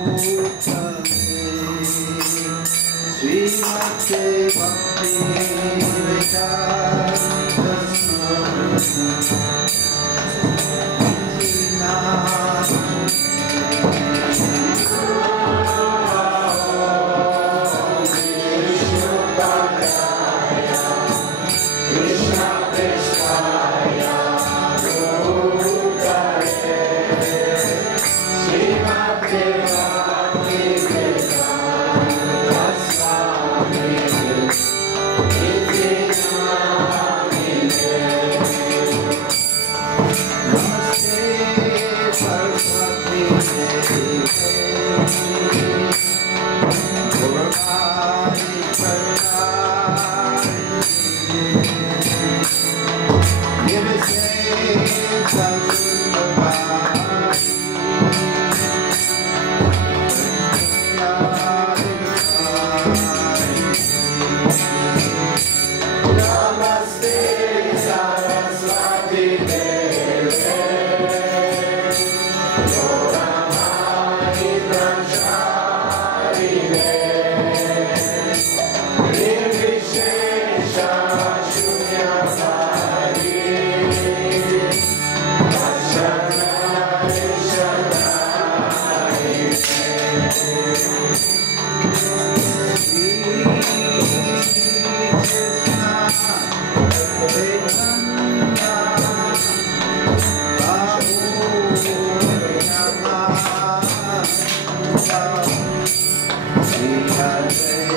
Shri Advaita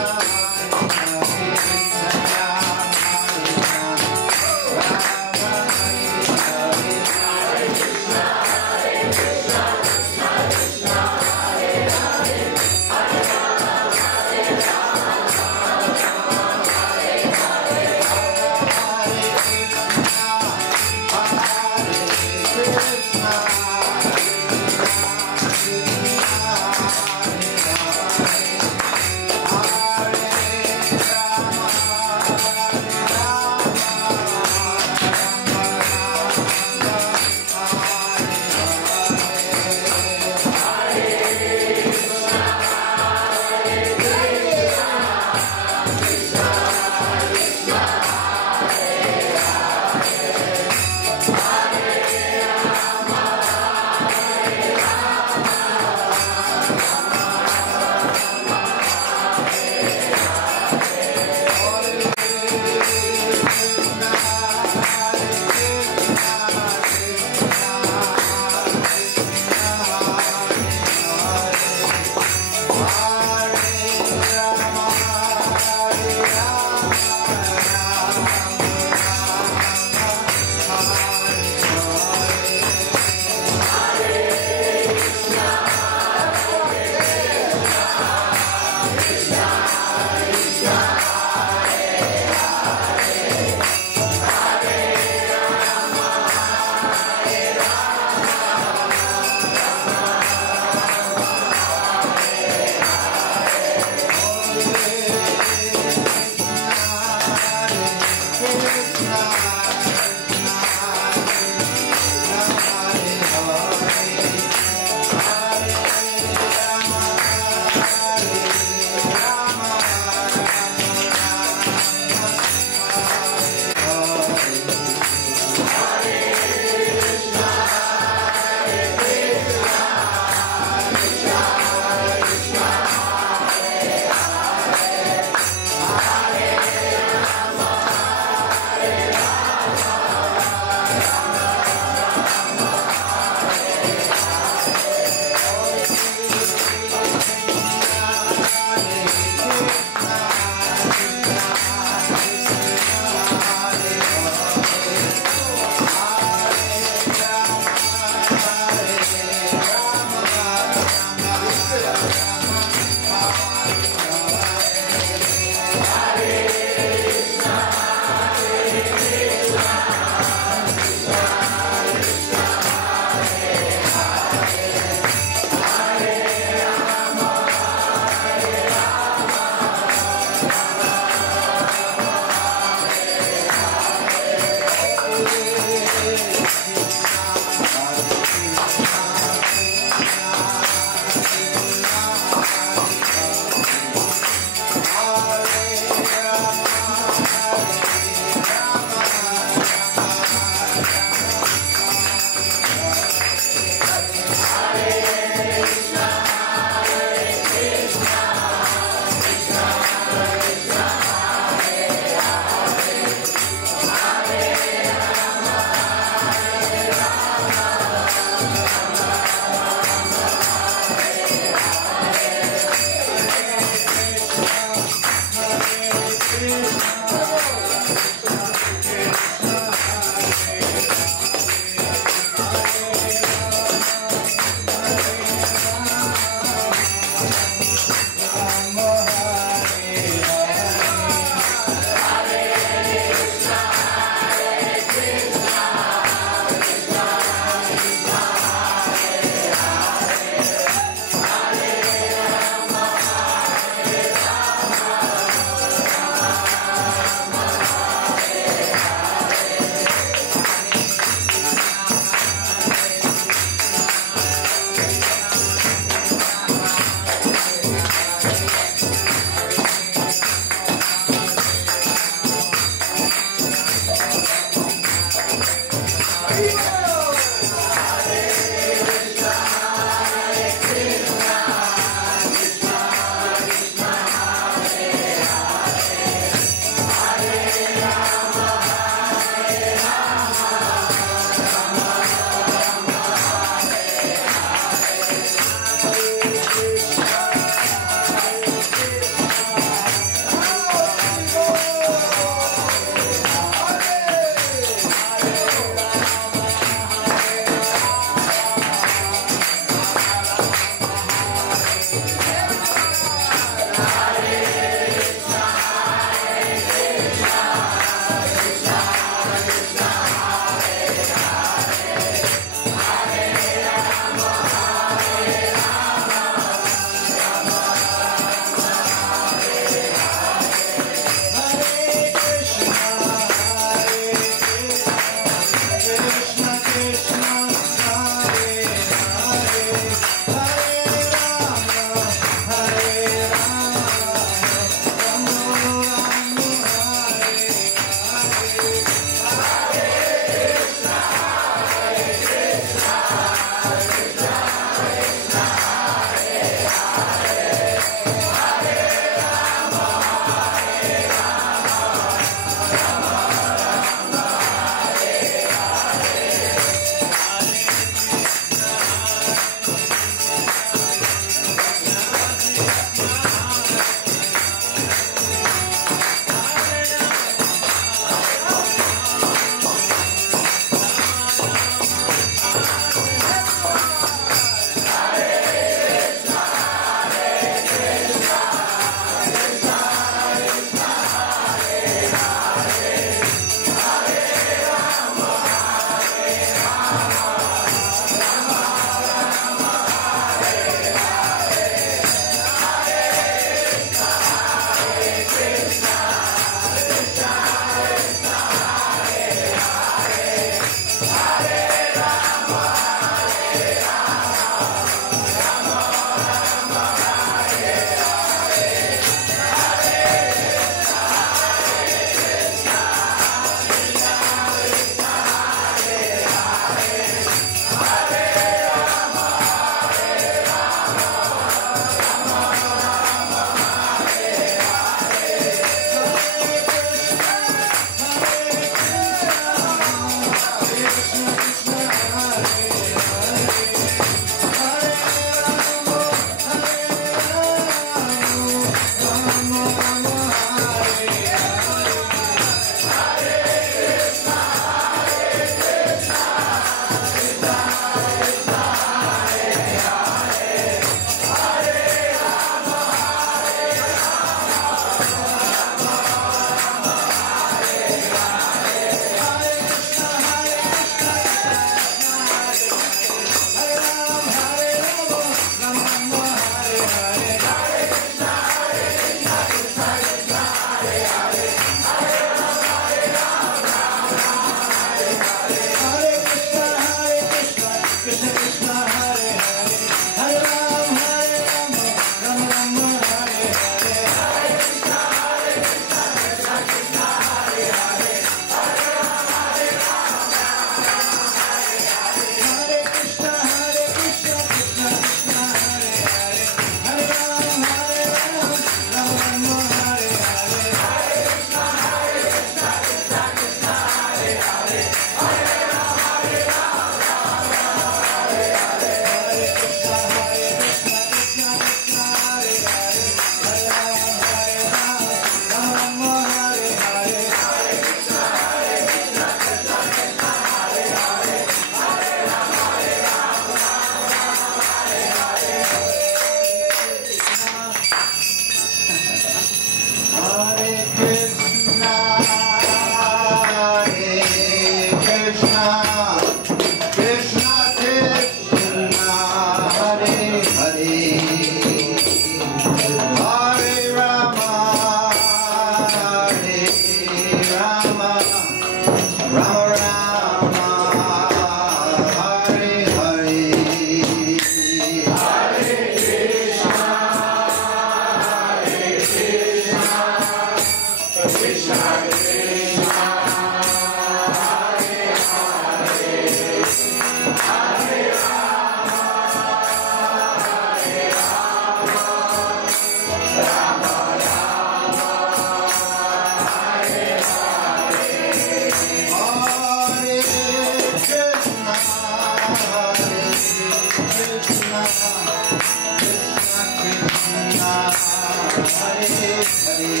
Hare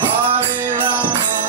Hare Rama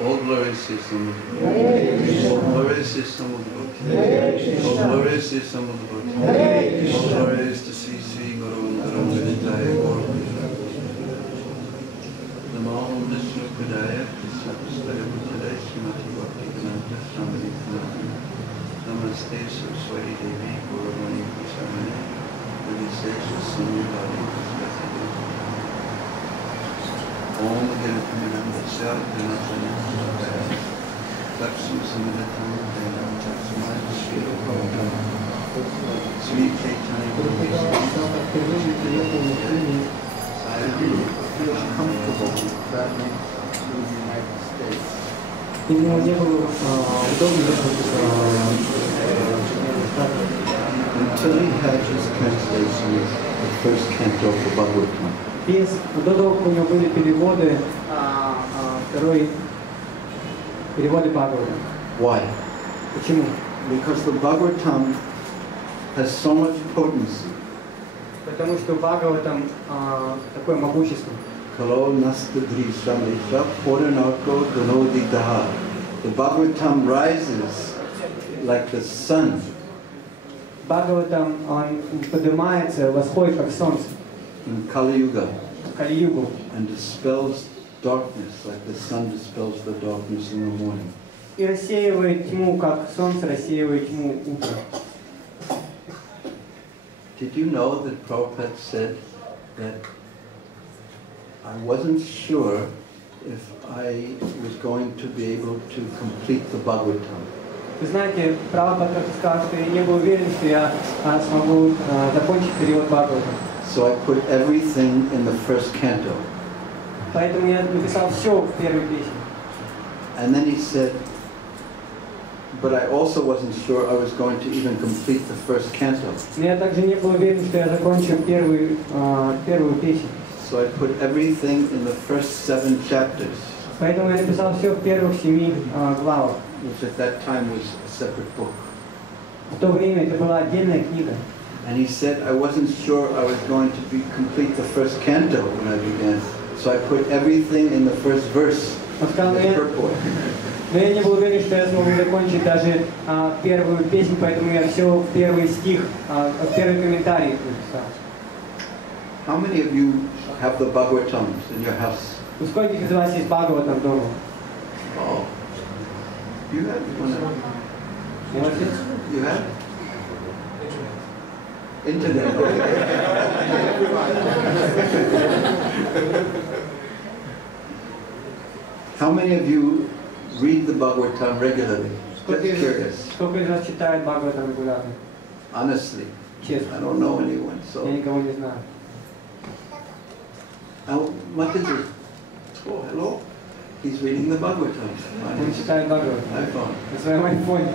All glorious is some of the Buddha. All glorious is some of the Buddha. All glorious is some of the Buddha. All glorious to Sri Sri Guru Guru Vinitaya Guru Namo Vishnu Padaya Sattva Buddhaya Srimati Bhakti Vedanta Swami Namaste Saraswati Devi Guru Mani Prasamane Vidisesha Samyavadi Om Giripimanam Vatsal Ganatanam Lakshmi Samadatam Dhanam Tatsamai Shri Rupavam Sri Chaitanya Guru I feel comfortable traveling to the United States. Ему не было удобно Until he had his translation of the first canto of the Bhagavatam. До того, как у него были переводы, переводы Бхагавата. Why? Почему? Because the Bhagavatam has so much potency. Потому что Бхагаватам такое могущество. Kalo nasta drisha mesha poranako ganoditaha. The Bhagavatam rises like the sun. Бхагаватам, он поднимается, восходит как солнце. In Kali Yuga. Кали-югу. And dispels darkness like the sun dispels the darkness in the morning. И рассеивает тьму, как солнце рассеивает тьму утром. Did you know that Prabhupada said that I wasn't sure if I was going to be able to complete the Bhagavatam. Вы знаете, Прабхупада сказал, что я не был уверен, что я смогу закончить перевод Бхагавата. So I put everything in the first canto. Поэтому я написал все в первой песне. And then he said, but I also wasn't sure I was going to even complete the first canto. Но я также не был уверен, что я закончу первую песню. So I put everything in the first 7 chapters. Поэтому я написал все в первых 7 главах. Which at that time was a separate book. В то время это была отдельная книга. And he said, I wasn't sure I was going to complete the first canto when I began. So I put everything in the first verse. Но я не был уверен, что я смогу закончить даже первую песню, поэтому я все в первый стих, в первый комментарий написал. How many of you have the Bhagavatams in your house? У скольких из вас есть Бхагаватам дома? Oh. You have one. You have? Internet. How many of you read the Bhagavatam regularly? Сколько из вас читает Бхагаватам регулярно? Honestly, Честно. I don't know anyone. So, Я никого не знаю. Mataji. Oh, hello. He's reading the Bhagavatam. Он читает Бхагаватам iPhone. на своем айфоне.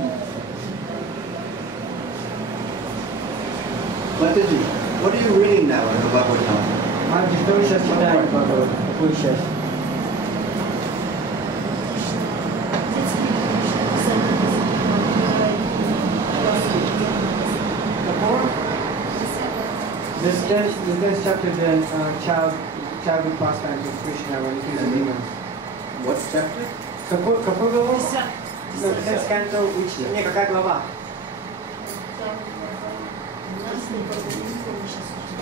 Mataji, what are you reading now in the Bhagavatam? Мальчик, что вы сейчас читаете Бхагаватам? Какую часть? This chapter, the childhood pastimes of Krishna when he was a demon. What chapter? Какой главу? No, this canto, which... Не, какая глава?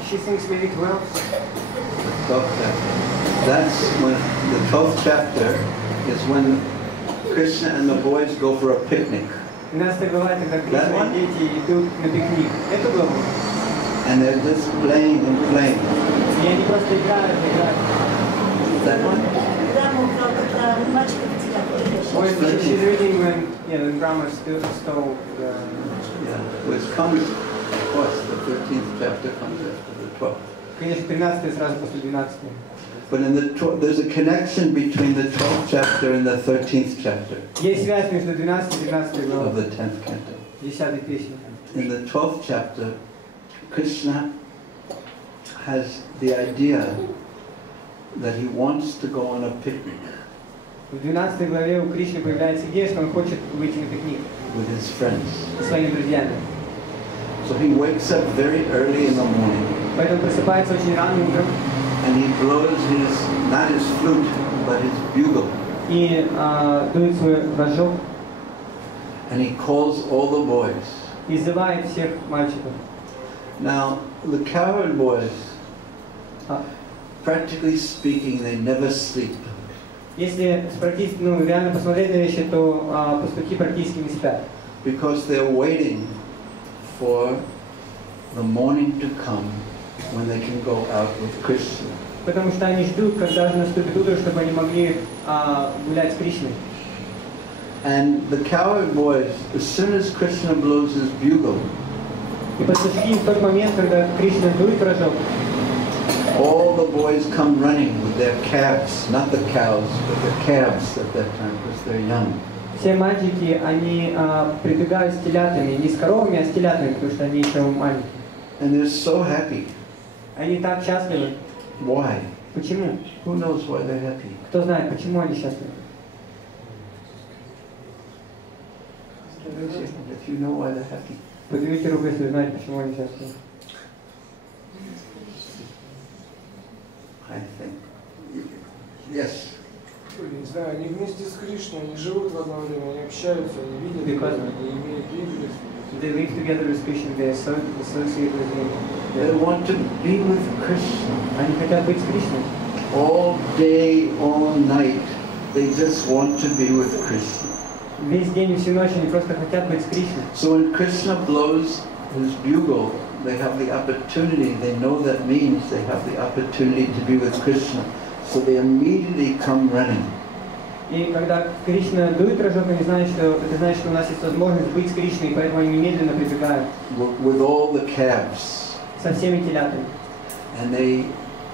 She thinks maybe 12. The 12th chapter. That's when the 12th chapter is when Krishna and the boys go for a picnic. 12 глава, это когда Кришна и дети идут на пикник. Эту главу. And they're just playing and playing. И они просто играют. That one? Or she's reading when, the Brahma stole the... Yeah, which comes, of course, the 13th chapter comes after the 12th. Конечно, 13 сразу после 12. But in there's a connection between the 12th chapter and the 13th chapter Есть связь между 12 и 13 главой. of the 10th canto. 10-й песни. In the 12th chapter, Krishna has the idea that he wants to go on a picnic В 12 главе у Кришны появляется идея, что он хочет выйти на пикник with his friends. со своими друзьями. So he wakes up very early in the morning Поэтому просыпается очень рано утром and he blows not his flute, but his bugle. и дует свой рожок And he calls all the boys. и зывает всех мальчиков. Now, the cowherd boys, practically speaking, they never sleep. Если реально посмотреть на вещи, то пастухи практически не спят. Because they're waiting for the morning to come when they can go out with Krishna. Потому что они ждут, когда же наступит утро, чтобы они могли гулять с Кришной. And the cowherd boys, as soon as Krishna blows his bugle, И пастухи в тот момент, когда Кришна дует рожок, all the boys come running with their calves, not the cows, but the calves at that time because they're young. все мальчики, они прибегают с телятами, не с коровами, а с телятами, потому что они еще маленькие. And they're so happy. Они так счастливы. Why? Почему? Who knows why they're happy? Кто знает, почему они счастливы? If you know why they're happy. Поднимите руку, если вы знаете, почему они счастливы. I think. Yes. Не знаю, они вместе с Кришной, они живут в одно время, они общаются, они видят его, они имеют прибыль. They live together with Krishna, they associate with him. They want to be with Krishna. Они хотят быть с Кришной. All day, all night, they just want to be with Krishna. Весь день и всю ночь они просто хотят быть с Кришной. So when Krishna blows his bugle, they have the opportunity, they know that means they have the opportunity to be with Krishna. So they immediately come running. И когда Кришна дует рожок, они знают, что это значит, что у нас есть возможность быть с Кришной, и поэтому они немедленно прибегают. With all the calves. Со всеми телятами. And they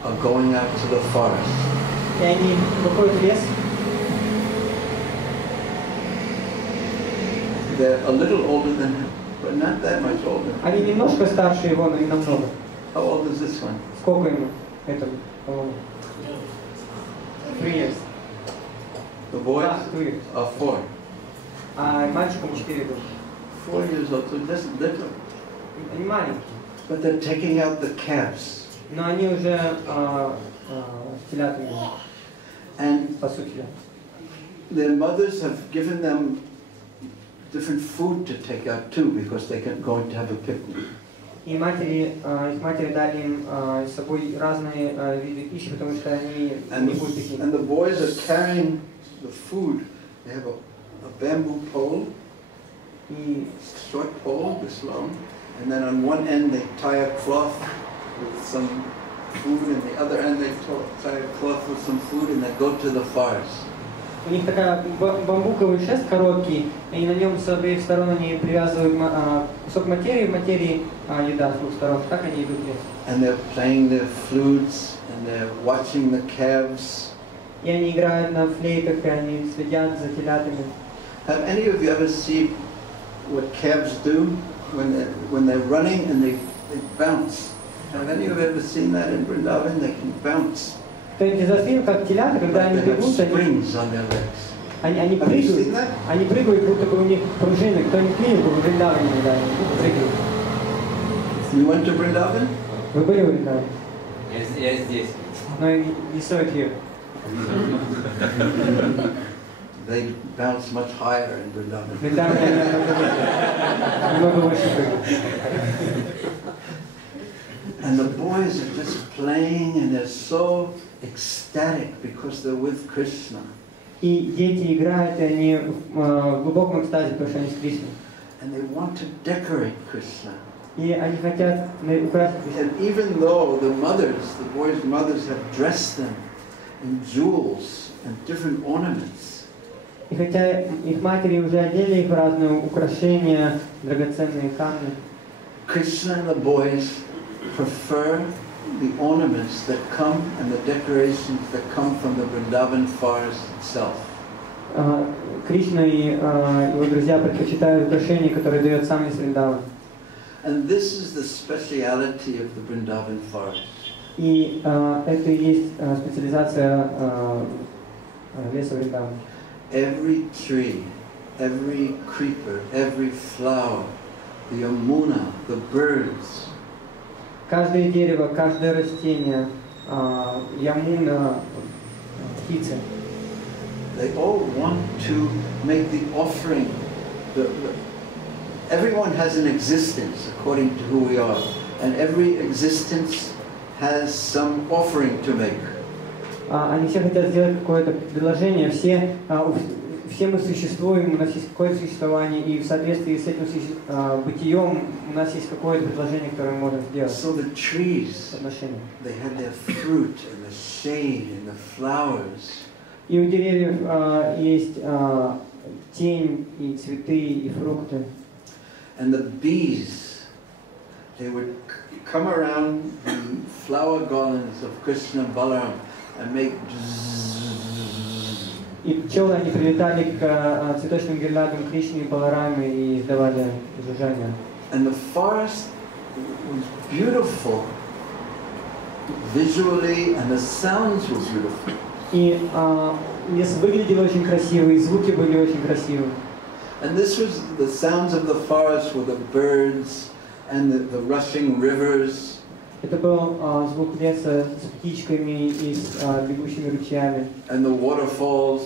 are going out to the forest. И они выходят в лес. They're a little older than him, but not that much older. Они немножко старше его, но не намного. How old is this one? Сколько ему? Этому, по-моему. 3 years. The boys 2 years. are 4. А мальчикам 4 года. 4 years old, so just little. Они маленькие. But they're taking out the calves. Но они уже с телятами And пасут телят. their mothers have given them different food to take out too, because they're going to have a picnic. И матери, их матери дали им с собой разные виды пищи, потому что они не будут пикник. And the boys are carrying the food. They have a bamboo pole, short pole, this long, and then on one end they tie a cloth with some food, and the other end they tie a cloth with some food, and they go to the forest. У них такая бамбуковый шест короткий, и на нем с обеих сторон они привязывают кусок материи, в материи еда с двух сторон. Так они идут в лес. And they're playing their flutes and they're watching the calves. И они играют на флейтах, и они следят за телятами. Have any of you ever seen what calves do when they're running and they bounce? Have any of you ever seen that in Vrindavan? They can bounce. Кто-нибудь из вас видел, как телята, когда они They have бегут, springs on their legs. они Have you прыгают, seen that? они прыгают, будто бы у них пружины. Кто-нибудь видел, в Вриндаване недавно, прыгают. You went to Vrindavan? Вы были в Вриндаване? Я здесь. No, you saw it here. They bounce much higher in Vrindavan. В Вриндаване они намного выше прыгают. And the boys are just playing and they're so ecstatic because they're with Krishna. И дети играют, и они в глубоком экстазе, потому что они с Кришной. And they want to decorate Krishna. И они хотят украсить Кришну. And even though the boys' mothers have dressed them in jewels and different ornaments, И хотя их матери уже одели их в разные украшения, драгоценные камни, Krishna and the boys prefer the ornaments that come and the decorations that come from the Vrindavan forest itself. Кришна и его друзья предпочитают украшения, которые дает сам лес Вриндаван. And this is the speciality of the Vrindavan forest. И это и есть специализация леса Вриндавана. Every tree, every creeper, every flower, the Yamuna, the birds, Каждое дерево, каждое растение, ямуна, птицы, they all want to make the offering. Everyone has an existence according to who we are, and every existence has some offering to make. Они все хотят сделать какое-то предложение, все мы существуем, у нас есть какое-то существование, и в соответствии с этим бытием у нас есть какое-то предложение, которое мы можем сделать. So the trees, Отношения. they had their fruit and the shade and the flowers. И у деревьев есть тень, и цветы, и фрукты. And the bees, they would come around the flower garlands of Krishna and Balaram and make И пчелы, они прилетали к цветочным гирляндам Кришны и Баларамы и издавали жужжание. And the forest was beautiful visually, and the sounds were beautiful. И лес выглядел очень красиво, и звуки были очень красивы. And this was the sounds of the forest were the birds and the rushing rivers. Это был звук леса с птичками и с бегущими ручьями, And the waterfalls,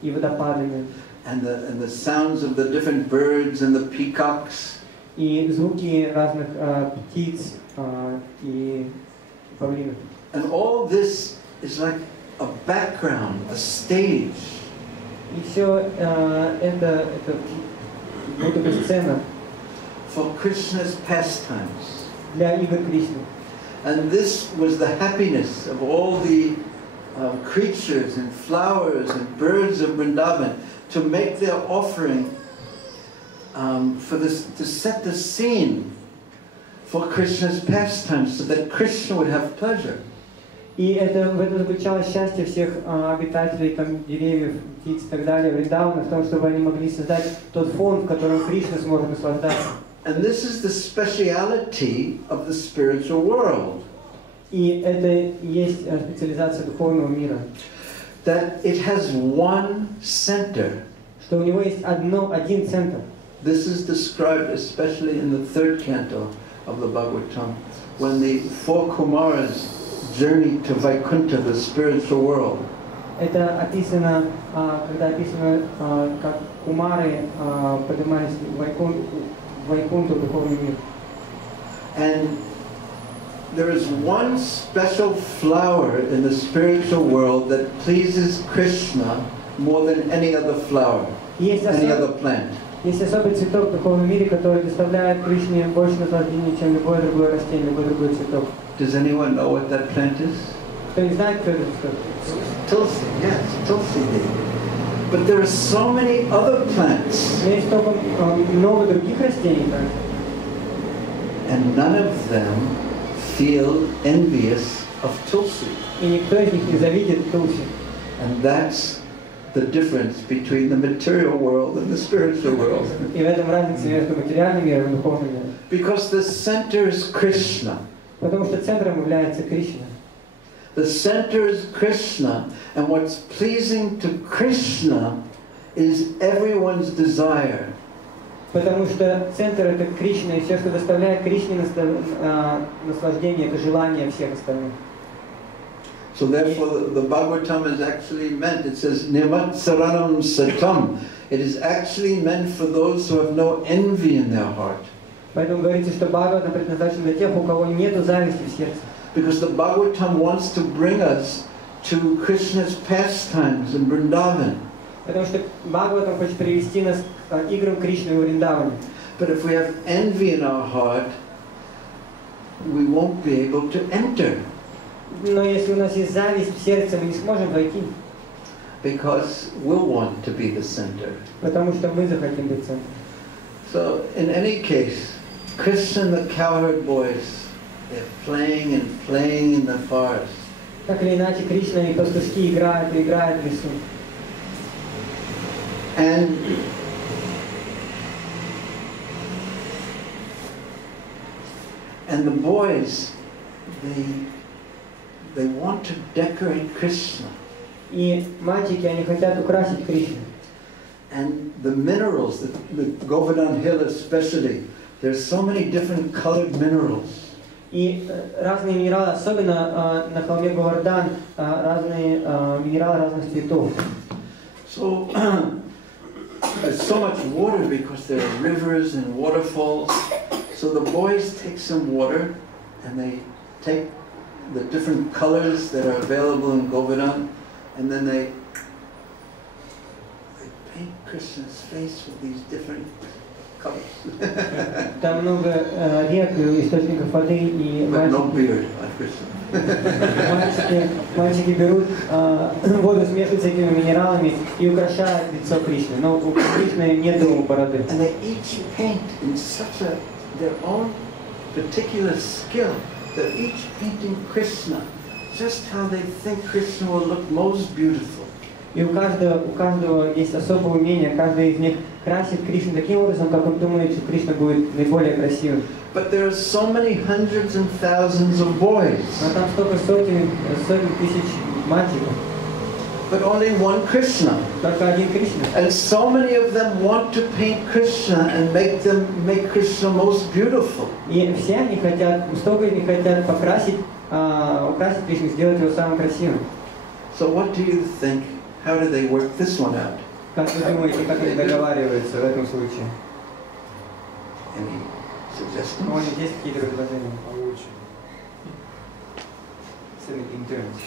и водопадами, and the sounds of the different birds and the peacocks. и звуки разных птиц и павлинов. And all this is like a background, a stage. И все это будто бы сцена For Krishna's pastimes. для игр Кришны. And this was the happiness of all the creatures and flowers and birds of Vrindavan to make their offering for this, to set the scene for Krishna's pastimes so that Krishna would have pleasure. И в этом заключалось счастье всех обитателей там, деревьев, птиц и так далее, Вриндавана, в том, чтобы они могли создать тот фон, в котором Кришна сможет наслаждаться. And this is the speciality of the spiritual world. И это и есть специализация духовного мира. That it has one center. Что у него есть один центр. This is described especially in the third canto of the Bhagavatam, when the four Kumaras journey to Vaikuntha, the spiritual world. Это описано, когда описано, как кумары поднимались в Вайкунту, духовный мир. And there is one special flower in the spiritual world that pleases Krishna more than any other flower, any other plant. Есть особый цветок в духовном мире, который доставляет Кришне больше наслаждения, чем любое другое растение, любой другой цветок. Does anyone know what that plant is? Кто не знает, кто это цветок? Tulsi, yes, Tulsi. But there are so many other plants, Но есть только много других растений, так? and none of them feel envious of Tulsi. И никто из них не завидит Тулси. And that's the difference between the material world and the spiritual world. И в этом разница между материальным миром и духовным миром. Because the center is Krishna. Потому что центром является Кришна. The center is Krishna, and what's pleasing to Krishna is everyone's desire. Потому что центр это Кришна, и все, что доставляет Кришне наслаждение, это желание всех остальных. So therefore the Bhagavatam is actually meant, it says, Nimat Saranam Satam. It is actually meant for those who have no envy in their heart. Поэтому говорится, что Бхагаватам предназначен для тех, у кого нету зависти в сердце. Because the Bhagavatam wants to bring us to Krishna's pastimes in Vrindavan. Потому что Бхагаватам хочет привести нас к играм Кришны в Вриндаване. But if we have envy in our heart, we won't be able to enter. Но если у нас есть зависть в сердце, мы не сможем войти. Because we'll want to be the center. Потому что мы захотим быть центром. So in any case, Krishna and the cowherd boys, they're playing and playing in the forest. Так или иначе, Кришна и пастушки играют и играют в лесу. And the boys, they want to decorate Krishna. И мальчики, они хотят украсить Кришну. And the minerals, the Govardhan Hill especially, there's so many different colored minerals. И разные минералы, особенно на холме Говардан, разные минералы разных цветов. So there's so much water because there are rivers and waterfalls. So the boys take some water and they take the different colors that are available in Govardhan, and then they paint Krishna's face with these different colors. Там много рек, источников воды, и But no beard on Krishna. мальчики берут воду, смешивают с этими минералами и украшают лицо Кришны. Но у Кришны нет бороды. And they each paint in such their own particular skill. They're each painting Krishna, just how they think Krishna will look most beautiful. И у каждого есть особое умение, каждый из них красит Кришну таким образом, как он думает, что Кришна будет наиболее красивым. But there are so many hundreds and thousands of boys. Но там столько сотен тысяч мальчиков. But only one Krishna. Только один Кришна. And so many of them want to paint Krishna and make Krishna most beautiful. И все они хотят, столько из них хотят украсить Кришну, сделать его самым красивым. So what do you think? How do they work this one out? Как вы думаете, как они договариваются в этом случае? Any suggestions? У них есть какие-то предложения? In turns.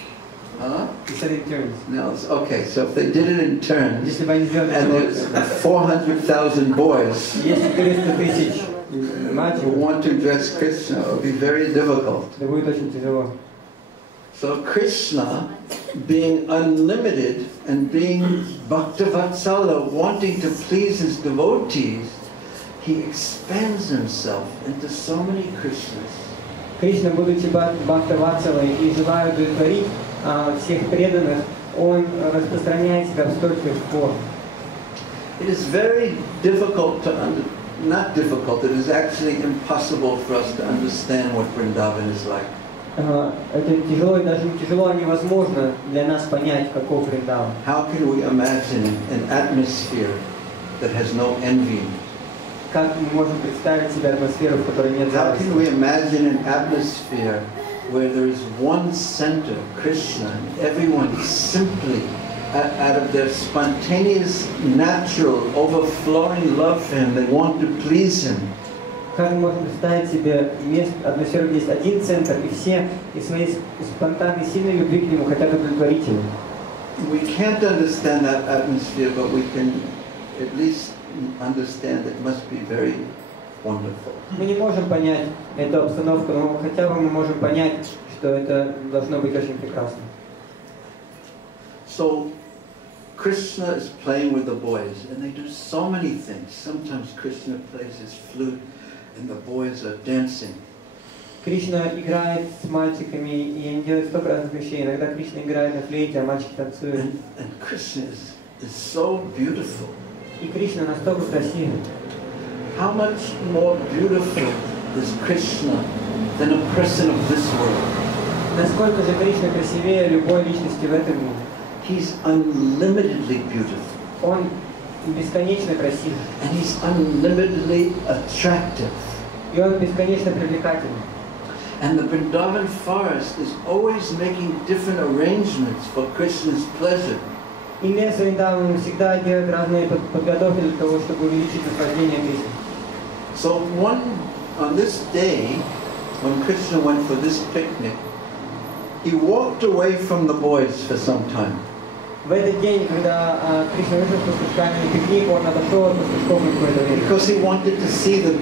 Huh? He said in turns. No, okay, so if they did it in turns, Если бы они сделали and there's 400,000 boys Если 400 тысяч who мальчиков, want to dress Krishna, it would be very difficult. это будет очень тяжело. So Krishna, being unlimited and being Bhaktavatsala, wanting to please his devotees, he expands himself into so many Krishnas. Кришна, будучи Бхактаватсалой и желая удовлетворить всех преданных, он распространяет себя в столько форм. It is very difficult not difficult, it is actually impossible for us to understand what Vrindavan is like. Это тяжело, даже не тяжело, а невозможно для нас понять, каков Вриндаван. How can we imagine an atmosphere that has no envy? Как мы можем представить себе атмосферу, в которой нет How зависти? can we imagine an atmosphere where there is one center, Krishna, and everyone simply, out of their spontaneous, natural, overflowing love for him, they want to please him? Как мы можем представить себе атмосферу, где есть один центр, и все из своей спонтанной, сильной любви к нему хотят удовлетворить его? We can't understand that atmosphere, but we can at least understand it must be very wonderful. Мы не можем понять эту обстановку, но хотя бы мы можем понять, что это должно быть очень прекрасно. So, Krishna is playing with the boys, and they do so many things. Sometimes Krishna plays his flute, and the boys are dancing. Кришна играет с мальчиками, и они делают столько разных вещей. Иногда Кришна играет на флейте, а мальчики танцуют. And Krishna is so beautiful. И Кришна настолько красив. How much more beautiful is Krishna than a person of this world? Насколько же Кришна красивее любой личности в этом мире. He's unlimitedly beautiful. Он бесконечно красив. And he's unlimitedly attractive. И он бесконечно привлекательный. And the Vrindavan forest is always making different arrangements for Krishna's pleasure. И лес Вриндаван всегда делает разные подготовки для того, чтобы увеличить наслаждение Кришны. So on this day, when Krishna went for this picnic, he walked away from the boys for some time. В этот день, когда Кришна вышел с пастушками на пикник, он отошел от пастушков на какое-то время. Because he wanted to see the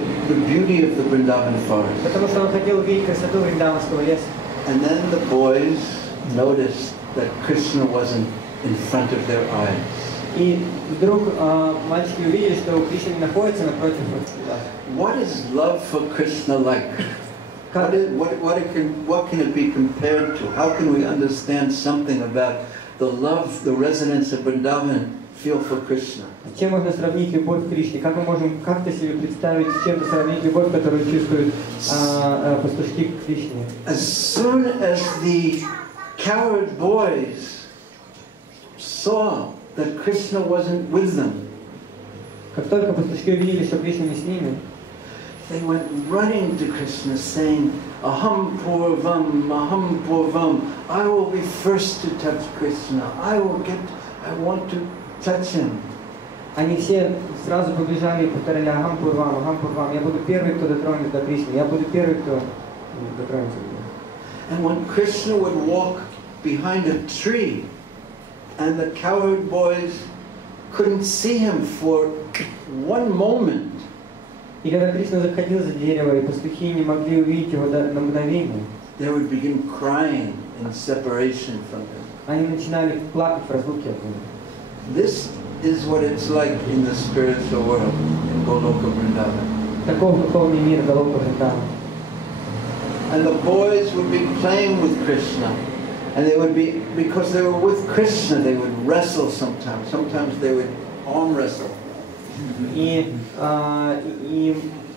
beauty of the Vrindavan forest. Потому что он хотел увидеть красоту Вриндаванского леса. And then the boys noticed that Krishna wasn't in front of their eyes. И вдруг мальчики увидели, что Кришна не находится напротив них. What is love for Krishna like? What can it be compared to? How can we understand something about the love the residents of Vrindavan feel for Krishna? С чем можно сравнить любовь к Кришне? Как мы можем как-то себе представить, с чем-то сравнить любовь, которую чувствуют пастушки к Кришне? As soon as the cowherd boys saw that Krishna wasn't with them, Как только пастушки увидели, что Кришна не с ними, they went running to Krishna saying, Aham Purvam, I will be first to touch Krishna. I want to touch him. они все сразу побежали и повторяли Ахам Пурвам, я буду первый, кто дотронется до Кришны, я буду первый, кто дотронется до него. And when Krishna would walk behind a tree, and the cowherd boys couldn't see him for one moment, И когда Кришна заходил за дерево, и пастухи не могли увидеть его на мгновение, they would begin crying in separation from him. они начинали плакать в разлуке от него. This is what it's like in the spiritual world, in Goloka Vrindavan. Таков духовный мир Галока Вриндавана. And the boys would be playing with Krishna. And they would be, because they were with Krishna, they would wrestle sometimes. Sometimes they would arm wrestle. И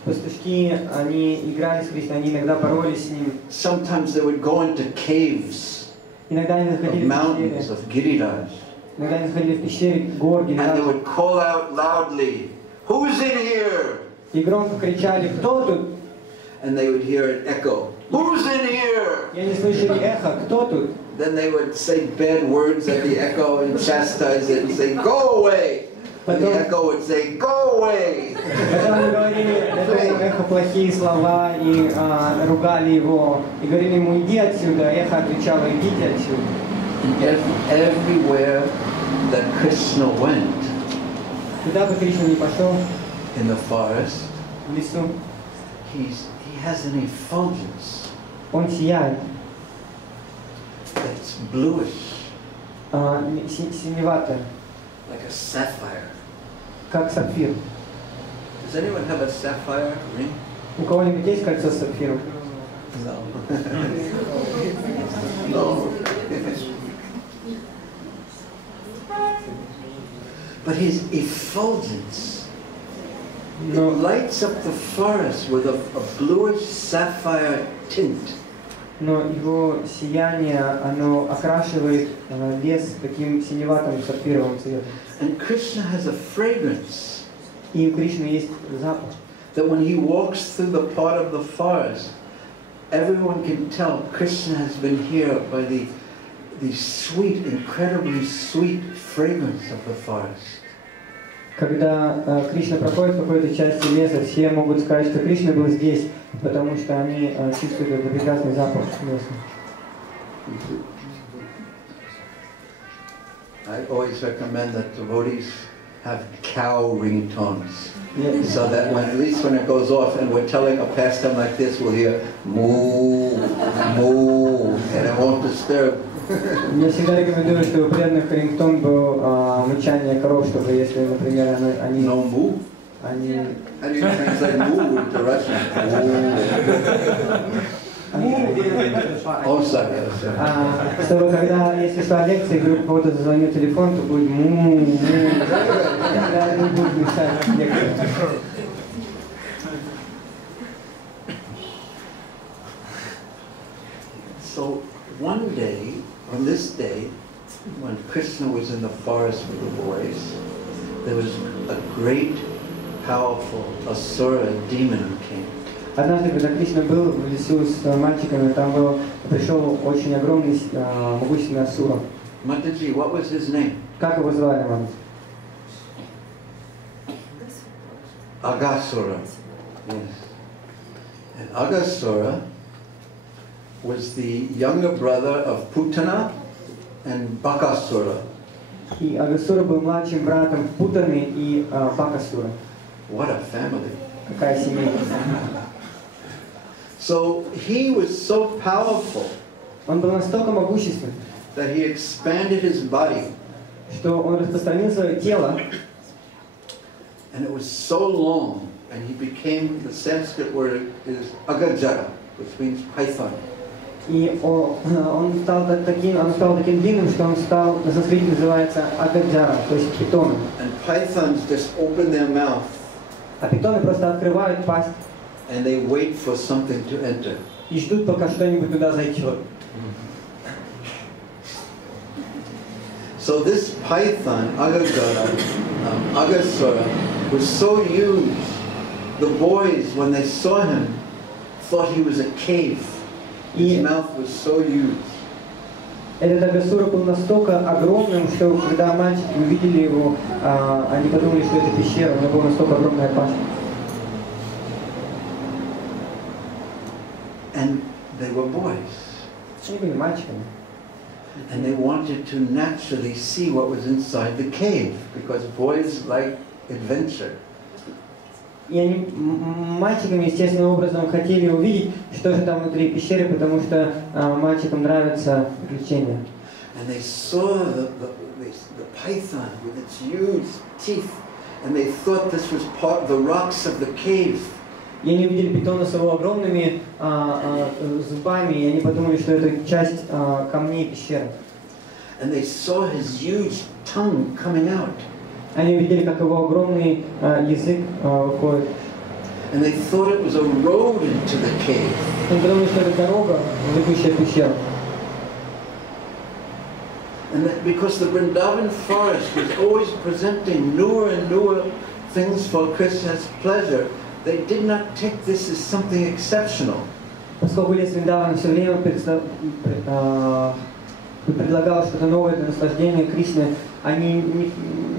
пастушки, они играли с Кришной, они иногда боролись с ним. Sometimes they would go into caves Иногда они of заходили в mountains, пещеры. of Giriraj. Иногда они заходили в пещеры гор, And they Гирирадж. would call out loudly, "Who's in here?" И громко кричали: «Кто тут?» And they would hear an echo, "Who's in here?" И они слышали эхо: «Кто тут?» Then they would say bad words at the echo and chastise it and say, "Go away." And the echo would say, "Go away." Потом они говорили этому эхо плохие слова и ругали его. И говорили ему: «Иди отсюда». Эхо отвечало: «Идите отсюда». And everywhere that Krishna went Куда бы Кришна ни пошел, in the forest, в лесу, he has an effulgence он сияет, that's bluish, синеватый, like a sapphire. как сапфир. Does anyone have a sapphire ring? У кого-нибудь есть кольцо с сапфиром? No. No. But his effulgence, it lights up the forest with a bluish sapphire tint. Но его сияние, оно окрашивает лес таким синеватым сапфировым цветом. And Krishna has a fragrance И у Кришны есть запах. that when he walks through the part of the forest, everyone can tell Krishna has been here by the sweet, incredibly sweet fragrance of the forest. Когда Кришна проходит в какой-то части леса, все могут сказать, что Кришна был здесь, потому что они чувствуют этот прекрасный запах леса. I always recommend that devotees have cow ringtones, so that at least when it goes off and we're telling a pastime like this, we'll hear moo, moo, and it won't disturb Я всегда рекомендую, чтобы преданных рингтон был мычание коров, чтобы если, например, они... No moo? они How do you translate moo into Russian? Oh, sorry. чтобы когда, если шла лекция, вдруг кого-то зазвонил телефон, то будет му-му-му. Тогда не будет мешать лекции. So one day, on this day, when Krishna was in the forest with the boys, there was a great, powerful asura demon who came. Однажды, когда Кришна был в лесу с мальчиками, там пришел очень огромный, могущественный асура. Mataji, what was his name? Как его звали, мама? Aghasura. Yes. And Aghasura was the younger brother of Putana and Bakasura. И Агасура был младшим братом Путаны и Бакасура. What a family. Какая семейка. So he was so powerful Он был настолько могущественен, that he expanded his body, что он распространил свое тело, and it was so long, and he became, the Sanskrit word is Agajara, which means python. и он стал таким длинным, что он стал, на санскрите называется Агаджара, то есть питоном. And pythons just open their mouth А питоны просто открывают пасть and they wait for something to enter. и ждут, пока что-нибудь туда зайдет. So this python, Aghasura, was so huge, the boys, when they saw him, thought he was a cave. His mouth was so huge. Этот Агасура был настолько огромным, что когда мальчики увидели его, они подумали, что это пещера, у него была настолько огромная пасть. And they were boys. Они были мальчиками. And they wanted to naturally see what was inside the cave, because boys like adventure. И они мальчиками естественным образом хотели увидеть, что же там внутри пещеры, потому что мальчикам нравятся приключения. And they saw the python with its huge teeth, and they thought this was part of the rocks of the cave. И они увидели питона с его огромными зубами, и они подумали, что это часть камней пещеры. And they saw his huge tongue coming out. Они увидели, как его огромный язык выходит. And they thought it was a road into the cave. Они подумали, что это дорога, ведущая в пещеру. And that because the Vrindavan forest was always presenting newer and newer things for Krishna's pleasure, they did not take this as something exceptional. Поскольку лес Вриндавана все время предлагал что-то новое для наслаждения Кришны, они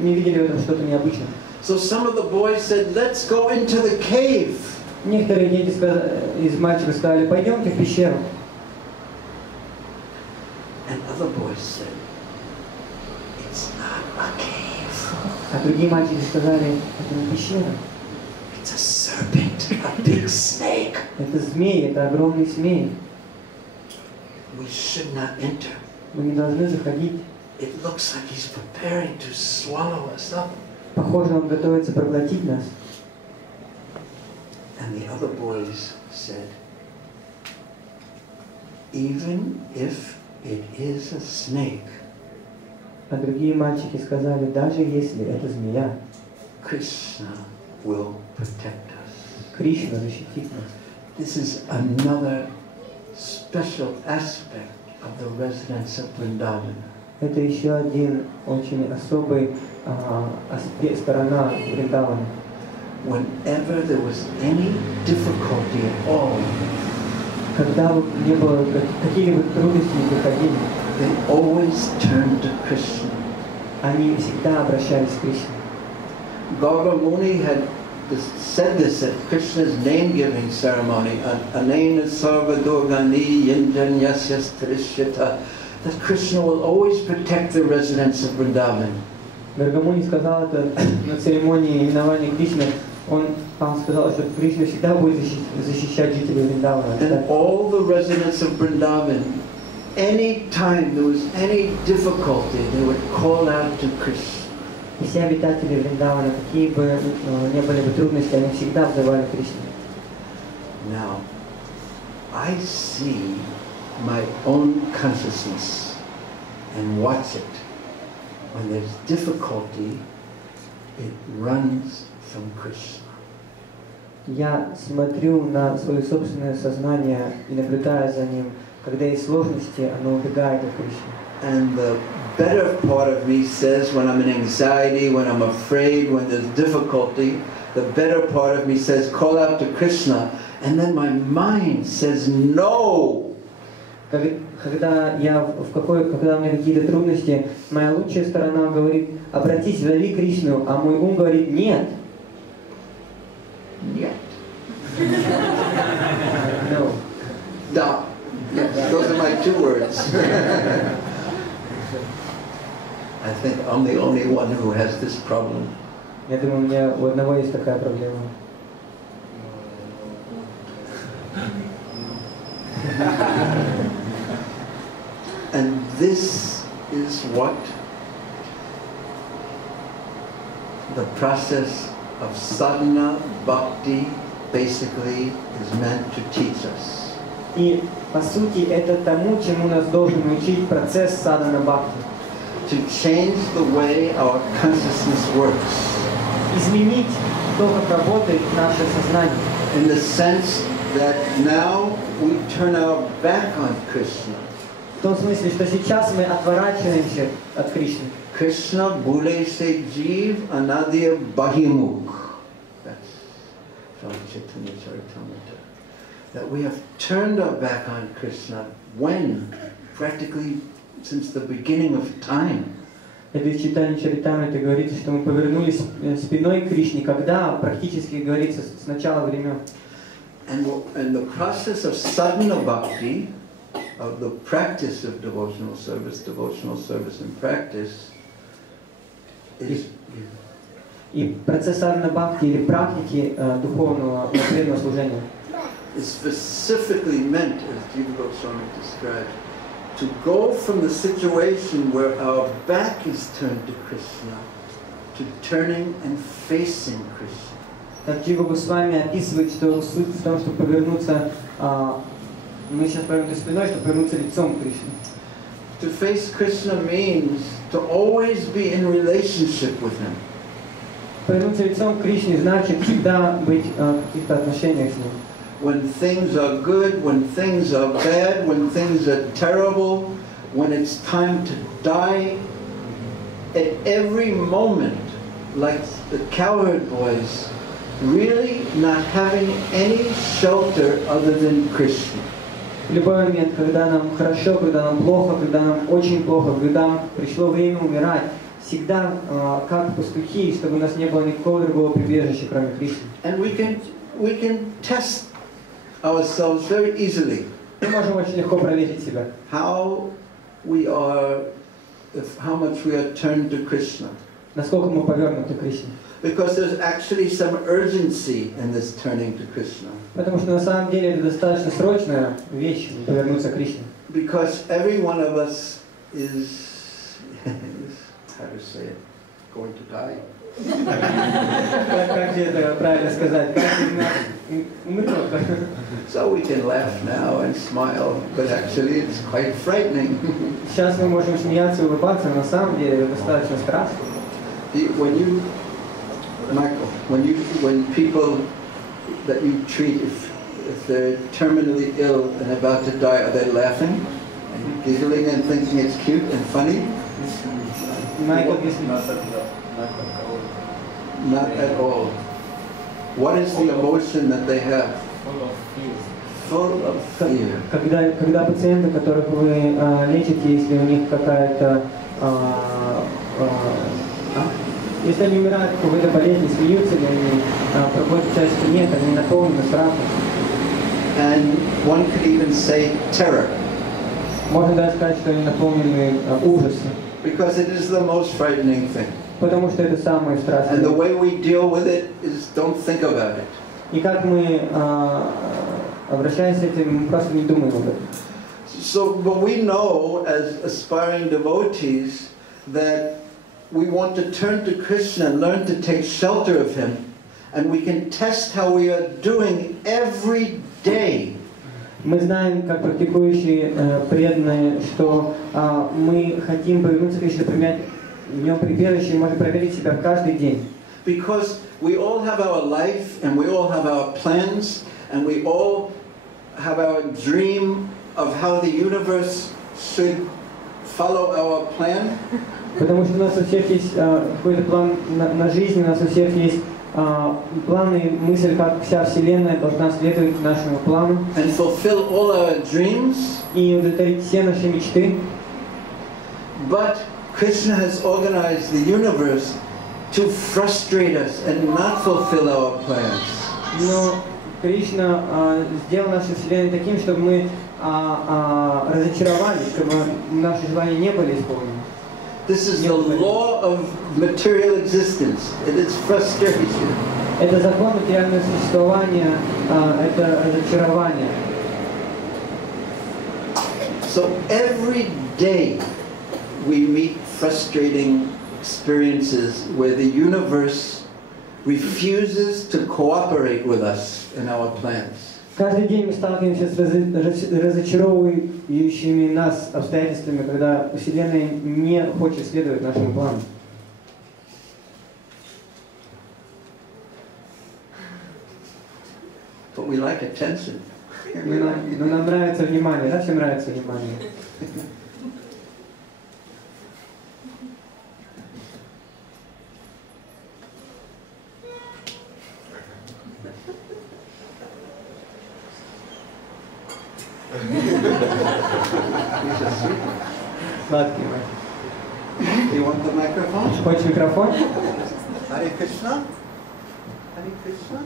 не видели в этом что-то необычное. So some of the boys said, "Let's go into the cave." Некоторые дети из мальчиков сказали, пойдемте в пещеру. And other boys said, "It's not a cave. А другие мальчики сказали, это не пещера. It's a serpent, a big snake. Это змей, это огромный змей. We should not enter. Мы не должны заходить. It looks like he's preparing to swallow us up." Похоже, он готовится проглотить нас. And the other boys said, "Even if it is a snake, А другие мальчики сказали, даже если это змея, Krishna will protect us." Кришна защитит нас. This is another special aspect of the residence of Vrindavan. Это еще один очень особый сторона Вриндавана. Whenever there was any difficulty at all, Когда не было какие-либо трудности не приходили, they always turned to Krishna. они всегда обращались к Кришне. Gaura Muni had said this at Krishna's name-giving ceremony, Anena Sarva Durgani Yindanyasya Trishyata, that Krishna will always protect the residents of Vrindavan. Гаргамуни сказал это на церемонии именования Кришны. Он сказал, что Кришна всегда будет защищать жителей Вриндавана. And all the residents of Vrindavan any time there was any difficulty, they would call out to Krishna. И все обитатели Вриндавана, какие бы не были бы трудности, они всегда взывали к Кришне. Now, I see my own consciousness and watch it. When there's difficulty, it runs from Krishna. Я смотрю на свое собственное сознание и наблюдаю за ним. Когда есть сложности, оно убегает от Кришны. And the better part of me says, when I'm in anxiety, when I'm afraid, when there's difficulty, the better part of me says, call out to Krishna. And then my mind says, no. Когда у меня какие-то трудности, моя лучшая сторона говорит, обратись, зови Кришну, а мой ум говорит, нет. Нет. No. Da. Yes, those are my two words. I think I'm the only one who has this problem. Я думаю, у меня у одного есть такая проблема. And this is what the process of sadhana bhakti basically is meant to teach us. И по сути это тому, чему нас должен учить процесс садхана бхакти. To change the way our consciousness works. Изменить то, как работает наше сознание. In the sense that now we turn our back on Krishna. В том смысле, что сейчас мы отворачиваемся от Кришны. Krishna bhule se jeev anadya bahimukh. That's from Chaitanya Charitamrita. That we have turned our back on Krishna when? Practically since the beginning of time. Это из Чайтаньи Чаритамриты говорится, что мы повернулись спиной к Кришне, когда практически говорится с начала времен. And the process of sadhana bhakti, of the practice of devotional service and practice, is... И процесс садхана бхакти или практики духовного преданного служения is specifically meant, as Jiva Goswami described, to go from the situation where our back is turned to Krishna to turning and facing Krishna. Как Джива Госвами описывает, что суть в том, чтобы повернуться, мы сейчас повернуты спиной, чтобы повернуться лицом к Кришне. To face Krishna means to always be in relationship with Him. Повернуться лицом к Кришне значит всегда быть в каких-то отношениях с Ним. When things are good, when things are bad, when things are terrible, when it's time to die, at every moment, like the cowherd boys, really not having any shelter other than Krishna. В любой момент, когда нам хорошо, когда нам плохо, когда нам очень плохо, когда нам пришло время умирать, всегда как пастухи, чтобы у нас не было никакого другого прибежища, кроме Кришны. And we can test ourselves very easily. Мы можем очень легко проверить себя. How much we are turned to Krishna. Насколько мы повернуты к Кришне. Because there's actually some urgency in this turning to Krishna. Потому что на самом деле это достаточно срочная вещь повернуться к Кришне. Because every one of us is, how to say it, going to die. Как же это правильно сказать? Каждый из нас умрет. So we can laugh now and smile, but actually it's quite frightening. Сейчас мы можем смеяться и улыбаться, но на самом деле это достаточно страшно. When people that you treat, if they're terminally ill and about to die, are they laughing and giggling and thinking it's cute and funny? Not at all. What is the emotion that they have? Full of fear. Когда пациенты, которых вы лечите, если у них какая-то если они умирают в какой-то болезни, смеются ли они, проходят часть нет, они наполнены страхом. And one could even say terror. Можно даже сказать, что они наполнены ужасом. Because it is the most frightening thing. Потому что это самое страшное. And the way we deal with it is don't think about it. И как мы обращаемся с этим, мы просто не думаем об этом. So, but we know as aspiring devotees that we want to turn to Krishna and learn to take shelter of Him. And we can test how we are doing every day. Мы знаем, как практикующие преданные, что мы хотим повернуться к Кришне, принять в нем прибежище, и можем проверить себя каждый день. Because we all have our life, and we all have our plans, and we all have our dream of how the universe should follow our plan. Потому что у нас у всех есть какой-то план на жизнь, у нас у всех есть планы, мысль, как вся Вселенная должна следовать нашему плану. And fulfill all our dreams. И удовлетворить все наши мечты. But Krishna has organized the universe to frustrate us and not fulfill our plans. Но Кришна сделал нашу Вселенную таким, чтобы мы разочаровались, чтобы наши желания не были исполнены. This is the law of material existence. It is frustration. Это закон материального существования, это разочарование. So every day we meet frustrating experiences where the universe refuses to cooperate with us in our plans. Каждый день мы сталкиваемся с разочаровывающими нас обстоятельствами, когда Вселенная не хочет следовать нашему плану. But we like attention. Но нам нравится внимание, да, всем нравится внимание. Сладкий. You want the microphone? Хочешь микрофон? Hare Krishna? Hare Krishna?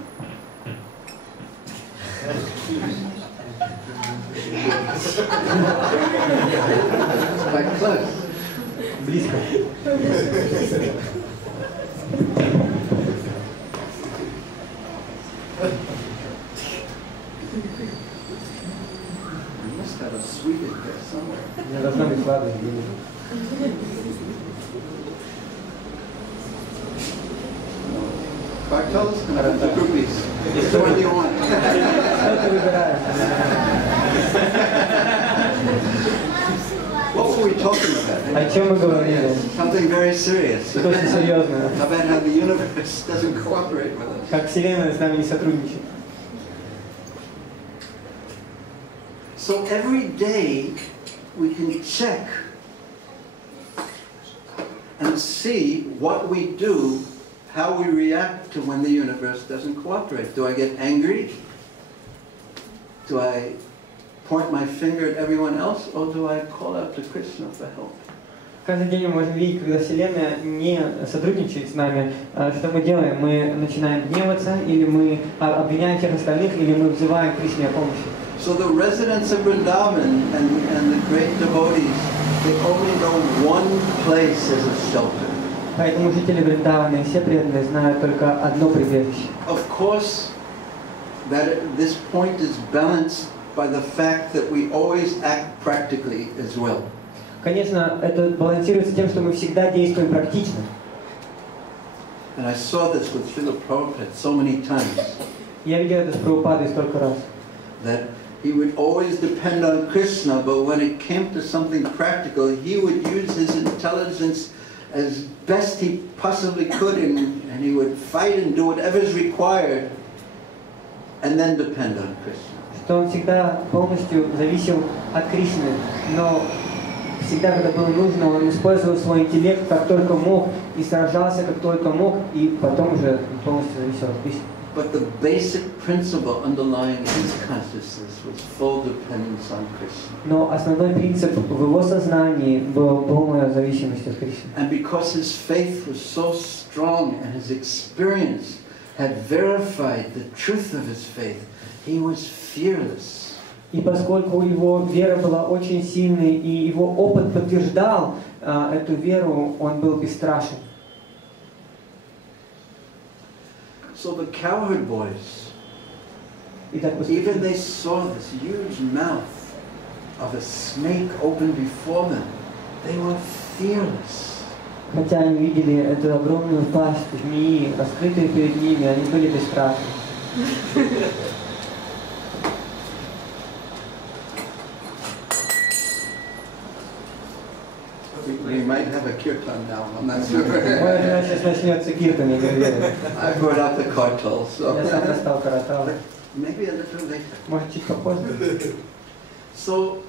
It's quite close. Близко. You must have a sweet in there somewhere. У меня должна быть сладость. Bartels and the groupies. Which one do you want? Что ты выбираешь? What were we talking about? О чем мы говорили? Something very serious. Что очень серьезное. About how the universe doesn't cooperate with us. Как Вселенная с нами не сотрудничает. So every day we can check and see what we do, how we react to when the universe doesn't cooperate. Do I get angry? Do I point my finger at everyone else, or do I call out to Krishna for help? Каждый день мы можем видеть, когда Вселенная не сотрудничает с нами. Что мы делаем? Мы начинаем гневаться, или мы обвиняем всех остальных, или мы взываем к Кришне о помощи. So the residents of Vrindavan and the great devotees, they only know one place as a shelter. Поэтому жители Вриндавана и все преданные знают только одно прибежище. Of course, that this point is balanced by the fact that we always act practically as well. Конечно, это балансируется тем, что мы всегда действуем практично. And I saw this with Srila Prabhupada so many times, Я видел это с Прабхупадой столько раз. that he would always depend on Krishna, but when it came to something practical, he would use his intelligence as best he possibly could, and he would fight and do whatever is required, and then depend on Krishna. Что он всегда полностью зависел от Кришны, но всегда, когда было нужно, он использовал свой интеллект как только мог, и сражался как только мог, и потом уже полностью зависел от Кришны. But the basic principle underlying his consciousness was full dependence on Krishna. Но основной принцип в его сознании был полная зависимость от Кришны. And because his faith was so strong and his experience had verified the truth of his faith, he was fearless. И поскольку его вера была очень сильной, и его опыт подтверждал эту веру, он был бесстрашен. So the cowherd boys, Итак, even they saw this huge mouth of a snake open before them, they were fearless. Хотя они видели эту огромную пасть змеи, раскрытую перед ними, они были бесстрашны. We might have a kirtan now, I'm not sure. Может, сейчас начнется киртан, я не уверен. I brought out the kartal, so Я сам достал каратал. maybe a little later. Может, чуть попозже. So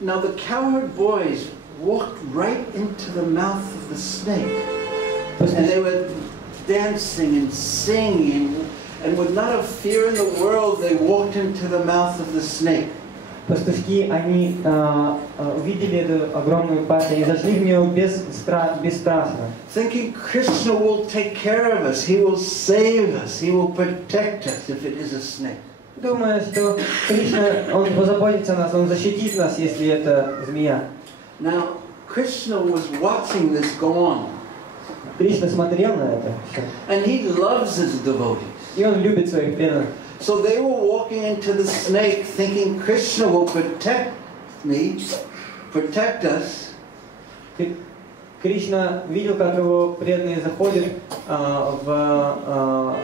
now the cowherd boys walked right into the mouth of the snake. And they were dancing and singing, and with not a fear in the world, they walked into the mouth of the snake. Пастушки, они увидели эту огромную пасть, они зашли в нее бесстрашно. Thinking Krishna will take care of us, he will save us, he will protect us if it is a snake. Думая, что Кришна, он позаботится о нас, он защитит нас, если это змея. Now, Krishna was watching this go on. Кришна смотрел на это все. And he loves his devotees. И он любит своих преданных. So they were walking into the snake thinking Krishna will protect me, protect us. Кришна видел, как его преданные заходят в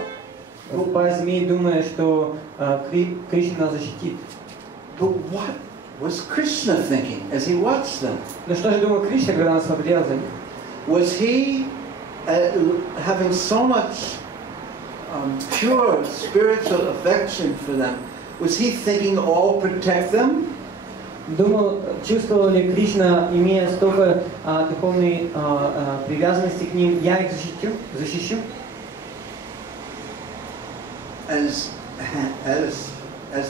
пасть змеи, думая, что Кришна нас защитит. But what was Krishna thinking as he watched them? Но что же думал Кришна, когда он смотрел за ним? Was he having so much pure spiritual affection for them? Was he thinking, "Oh, protect them"? Думал, чувствовал ли Кришна, имея столько духовной привязанности к ним, я их защищу? As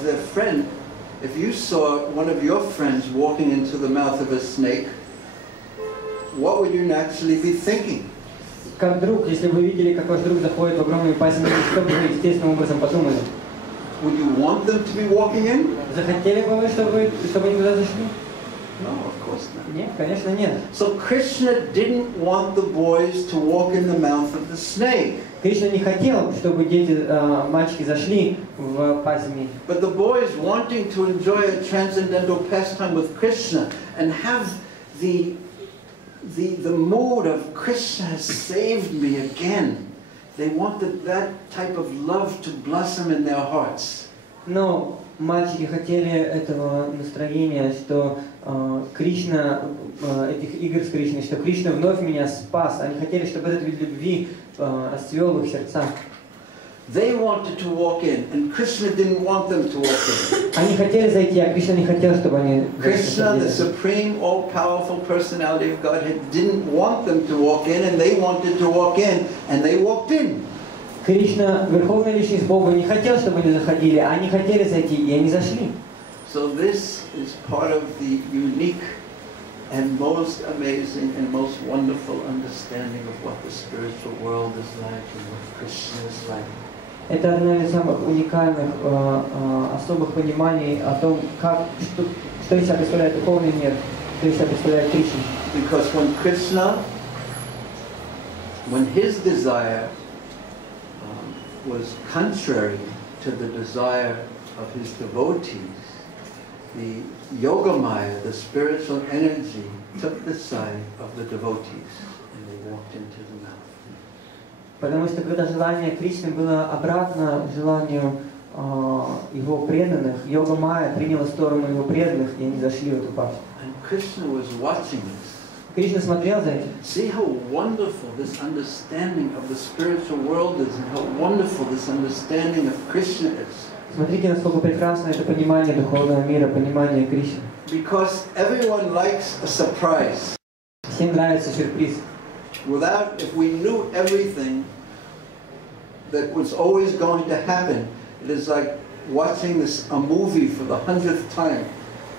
their friend, if you saw one of your friends walking into the mouth of a snake, what would you naturally be thinking? Как друг, если вы видели, как ваш друг заходит в огромную пасть змеи, что бы вы естественным образом подумали? Would you want them to be walking in? Захотели бы вы, чтобы они туда зашли? No, of course not. Нет, конечно, нет. So Krishna didn't want the boys to walk in the mouth of the snake. Кришна не хотел, чтобы дети, мальчики зашли в пасть змеи. But the boys, wanting to enjoy a transcendental pastime with Krishna and have the mood of Krishna has saved me again, they wanted that type of love to blossom in their hearts. Но мальчики хотели этого настроения, что Кришна, этих игр с Кришной, что Кришна вновь меня спас. Они хотели, чтобы этот вид любви расцвел в их сердцах. They wanted to walk in, and Krishna didn't want them to walk in. Они хотели зайти, а Кришна не хотел, чтобы они Krishna, the зашли. supreme, all-powerful personality of Godhead, didn't want them to walk in, and they wanted to walk in, and they walked in. Кришна, Верховная Личность Бога, не хотел, чтобы они заходили, а они хотели зайти, и они зашли. So this is part of the unique and most amazing and most wonderful understanding of what the spiritual world is like and what Krishna is like. Это одно из самых уникальных, особых пониманий о том, что из себя представляет духовный мир, что из себя представляет Кришна. Because when Krishna, when his desire was contrary to the desire of his devotees, the Yogamaya, the spiritual energy, took the side of the devotees and they walked into the mouth. Потому что когда желание Кришны было обратно желанию его преданных, Йога Майя приняла сторону его преданных, и они зашли в эту пасть. And Krishna was watching this. Кришна смотрел за этим. See how wonderful this understanding of the spiritual world is and how wonderful this understanding of Krishna is. Смотрите, насколько прекрасно это понимание духовного мира, понимание Кришны. Because everyone likes a surprise. Всем нравится сюрприз. If we knew everything that was always going to happen, it is like watching a movie for the 100th time.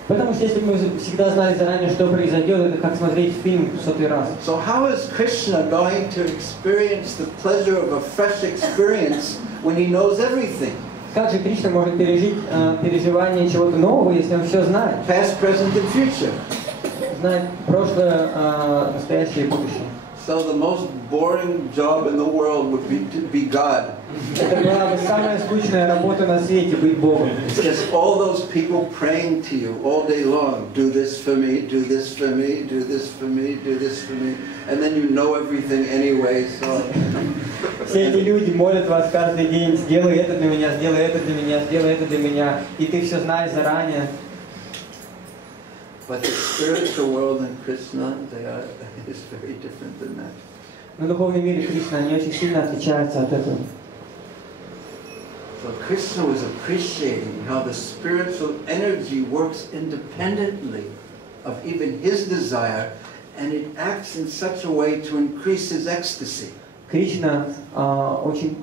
Потому что если мы всегда знали заранее, что произойдет, это как смотреть фильм в 100-й раз. So how is Krishna going to experience the pleasure of a fresh experience when he knows everything? Как же Кришна может пережить переживание чего-то нового, если он все знает? Past, present, and future. Знает прошлое, настоящее и будущее. So the most boring job in the world would be to be God. Это была бы самая скучная работа на свете, быть Богом. It's just all those people praying to you all day long. Do this for me, do this for me, do this for me, do this for me. And then you know everything anyway, so... Все эти люди молят вас каждый день: сделай это для меня, сделай это для меня, сделай это для меня. И ты все знаешь заранее. But the spiritual world and Krishna, is very different than that. Но духовный мир и Кришна, они очень сильно отличаются от этого. So Krishna was appreciating how the spiritual energy works independently of even his desire, and it acts in such a way to increase his ecstasy. Кришна очень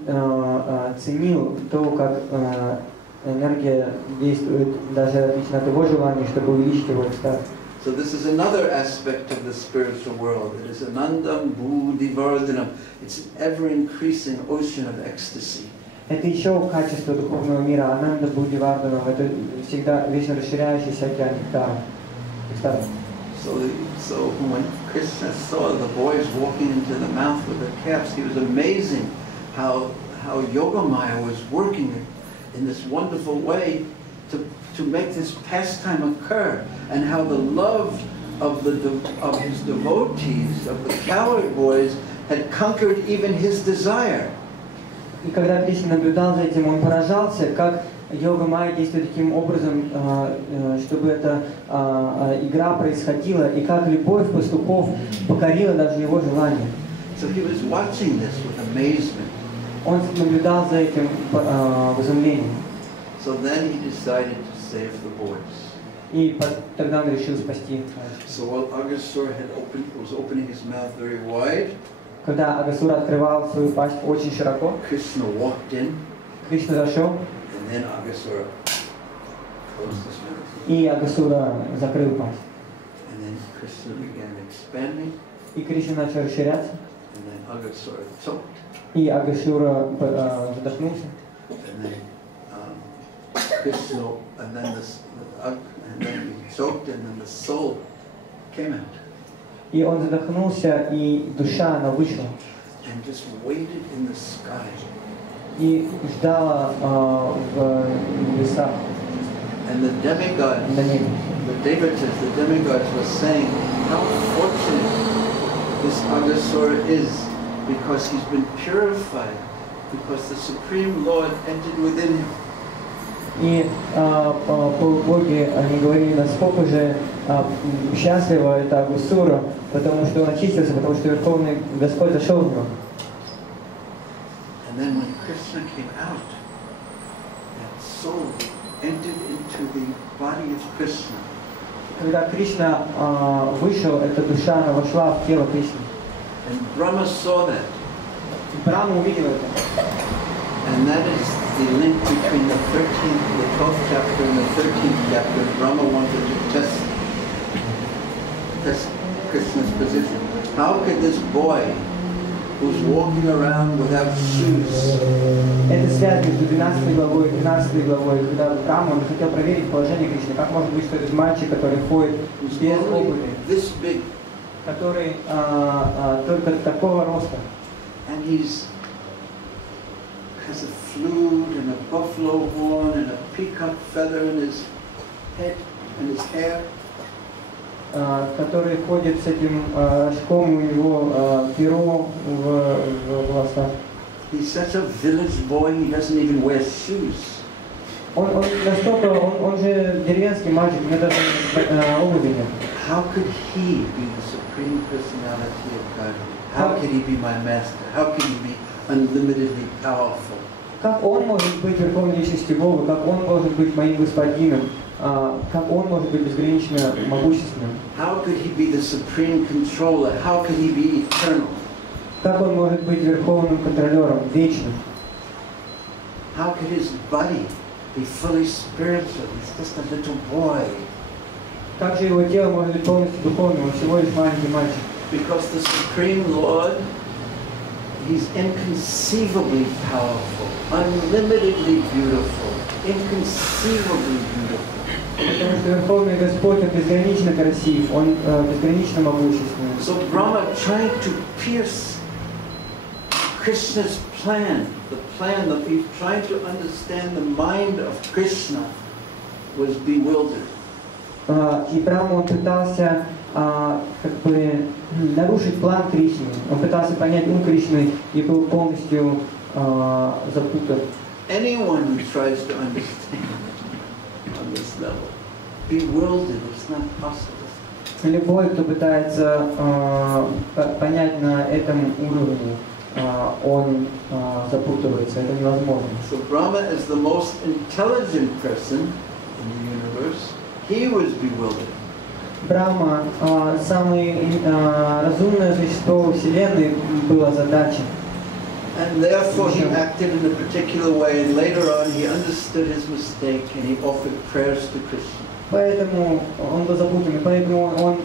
ценил то, как энергия действует даже отлично от его желания, чтобы увеличить его экстаз. So this is another aspect of the spiritual world. It is anandam buddhivardhanam. It's an ever-increasing ocean of ecstasy. Это еще качество духовного мира, ананда буддивардханам, это всегда вечно расширяющийся океан экстаза. So when Krishna saw the boys walking into the mouth with the calves, he was amazing how Yogamaya was working in this wonderful way to make this pastime occur, and how the love of his devotees, of the cowherd boys, had conquered even his desire. И когда Кришна наблюдал за этим, он поражался, как йога-майя действует таким образом, чтобы эта игра происходила, и как любовь пастухов покорила даже его желание. So he was watching this with amazement. Он наблюдал за этим в изумлении. So then he decided to save the boys. И тогда он решил спасти. So while Aghasura was opening his mouth very wide, Когда Агасура открывал свою пасть очень широко, Krishna walked in, Кришна зашел, and then Aghasura closed his mouth. и Агасура закрыл пасть. And then Krishna began expanding, И Кришна начал расширяться, and then Aghasura choked, и Агасура задохнулся. and then Krishna, and then he choked, and then the soul came out. И он задохнулся, и душа, она вышла. And just waited in the sky. И ждала в небесах, And the demigods, на небе. the demigods were saying how fortunate this Aghasura is, because he's been purified, because the Supreme Lord entered within him. И полубоги, они говорили, насколько же счастлива эта Агасура, потому что он очистился, потому что Верховный Господь зашел в него. And then when Krishna came out, that soul entered into the body of Krishna. Когда Кришна вышел, эта душа, она вошла в тело Кришны. And Brahma saw that. И Брахма увидел это. And that is the link between the 12th chapter and the 13th chapter. Brahma wanted to test Krishna's position. How could this boy, who's walking around without shoes, Это связь между 12 главой и 13 главой, когда Брахма, он хотел проверить положение Кришны. Как может быть, что этот мальчик, который ходит без обуви, this big, который только такого роста, and has a flute and a buffalo horn and a peacock feather in his head and his hair, который ходит с этим рожком, у него перо в волосах. he's such a village boy, he doesn't even wear shoes. Он настолько, он же деревенский мальчик, у него даже обуви нет. How could he be the supreme personality of God? How could he be my master? How could he be unlimitedly powerful? Как он может быть верховной личностью Бога? Как он может быть моим господином? Как он может быть безгранично могущественным? How could he be the supreme controller? How could he be eternal? Как он может быть верховным контролером, вечным? How could his body be fully spiritual? He's just a little boy. Как же его тело может быть полностью духовным? Он всего лишь маленький мальчик. Because the Supreme Lord, he's inconceivably powerful, unlimitedly beautiful, inconceivably beautiful. Потому что Верховный Господь, Он безгранично красив, Он безгранично могущественный. So Brahma trying to pierce Krishna's plan, the plan that he's trying to understand the mind of Krishna, was bewildered. И Брахма, он пытался как бы нарушить план Кришны. Он пытался понять ум Кришны и был полностью запутан. Anyone who tries to understand on this level, bewildered, it's not possible. Любой, кто пытается понять на этом уровне, он запутывается. Это невозможно. So Brahma is the most intelligent person in the universe. He was bewildered. Брахма, самое разумное существо во Вселенной, было задачей. And therefore he acted in a particular way, and later on he understood his mistake and he offered prayers to Krishna. Поэтому он был запутан, и поэтому он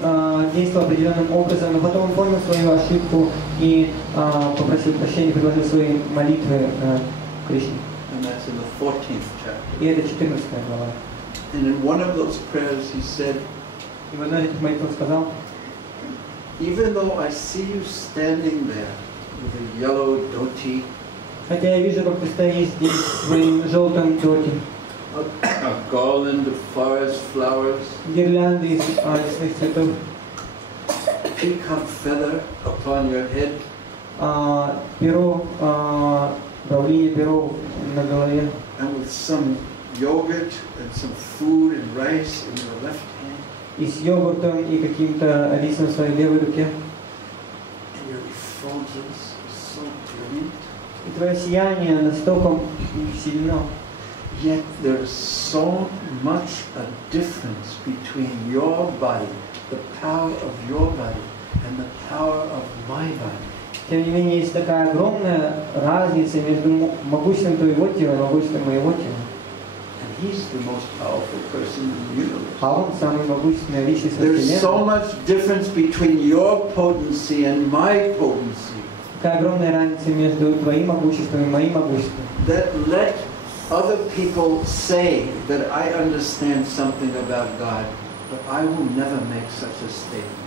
действовал определенным образом, но потом он понял свою ошибку и попросил прощения, предложил свои молитвы Кришне. And that's in the 14th chapter. И это 14 глава. And in one of those prayers he said, И в одной из этих молитв он сказал: even though I see you standing there with a yellow dhoti, хотя я вижу, как ты стоишь здесь в своим желтом доте, a garland of forest flowers, гирлянды из лесных цветов, peacock feather upon your head, перо, давление перо на голове, and with some yogurt and some food and rice in your left hand, и с йогуртом, и каким-то рисом в своей левой руке. and your effulgence is so brilliant. И твое сияние настолько сильно. Yet there is so much a difference between your body, the power of your body, and the power of my body. Тем не менее, есть такая огромная разница между могуществом твоего тела и могуществом моего тела. And he's the most powerful person in the universe. А он самый могущественный личность во There's so Вселенной. much difference between your potency and my potency Такая огромная разница между твоим могуществом и моим могуществом. that let other people say that I understand something about God, but I will never make such a statement.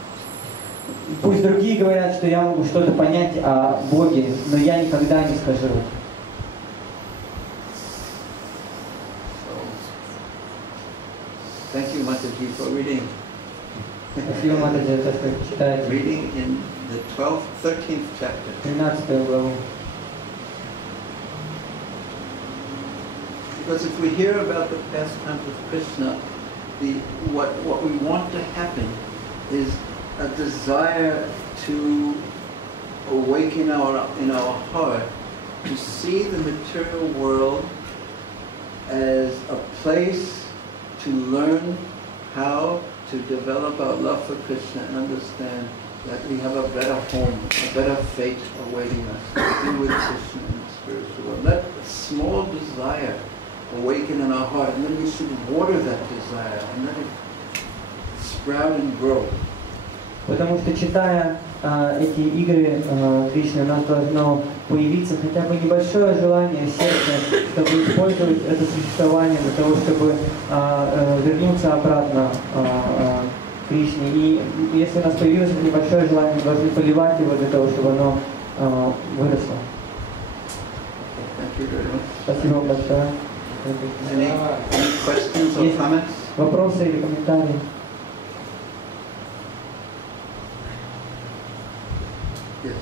Пусть другие говорят, что я могу что-то понять о Боге, но я никогда не скажу. So, thank you, Mataji, for reading. Спасибо, Матаджи, за то, что читаете Reading in the 13th chapter. 13 главу. Because if we hear about the pastimes of Krishna, what we want to happen is a desire to awaken in our heart to see the material world as a place to learn how to develop our love for Krishna and understand that we have a better home, a better fate awaiting us, to be with Krishna in the spiritual world. Let a small desire awaken in our heart, and then we should water that desire and let it sprout and grow. Потому что, читая эти игры Кришны, у нас должно появиться хотя бы небольшое желание в сердце, чтобы использовать это существование для того, чтобы вернуться обратно к Кришне. И если у нас появилось это небольшое желание, мы должны поливать его для того, чтобы оно выросло. Thank you very much. Спасибо вам большое. Any questions or Yes. comments? Вопросы или комментарии? Yes.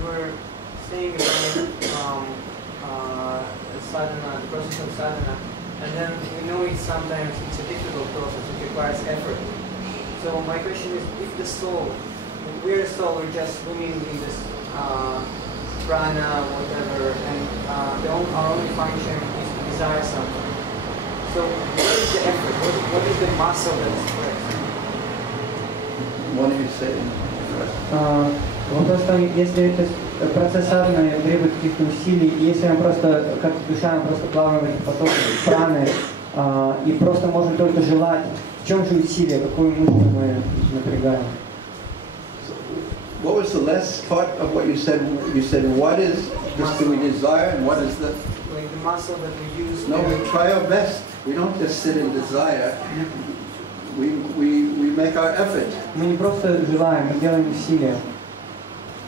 You were saying about sadhana, the process of sadhana, and then we know sometimes it's a difficult process, it requires effort. So my question is, if the soul, we're a soul, we're just swimming in this prana, whatever, and our only function is to desire something. So what is the effort? What is the muscle that's pressed? What do you say? Вопрос в том, если это процесс садханы требует каких-то усилий, и если мы просто, как душа, мы просто плаваем в этих потоках праны, и просто можем только желать, в чем же усилие, какую мышцу мы напрягаем? What was the last part of what you said? You said, what is this do we desire and what is the... Like the muscle that we use. No, we try our best. We don't just sit in desire. We make our effort. Мы не просто желаем, мы делаем усилия.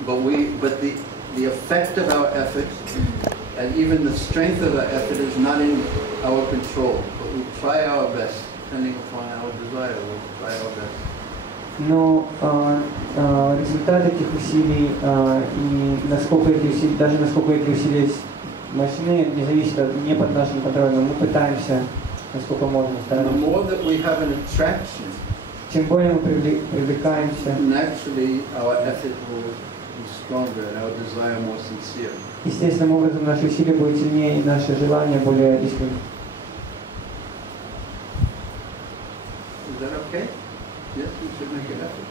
But the effect of our effort and even the strength of our effort is not in our control. But we try our best, depending upon our desire. We try our best. Но результат этих усилий и насколько эти усилия, даже насколько эти усилия мощны, не зависит не под нашим контролем. Мы пытаемся, насколько можно, стараемся. The more that we have an attraction, чем более мы привлекаемся, naturally our effort will be stronger and our desire more sincere. естественным образом наши усилия будут сильнее и наши желания более искренние. Is that okay? Yes, we should make an effort.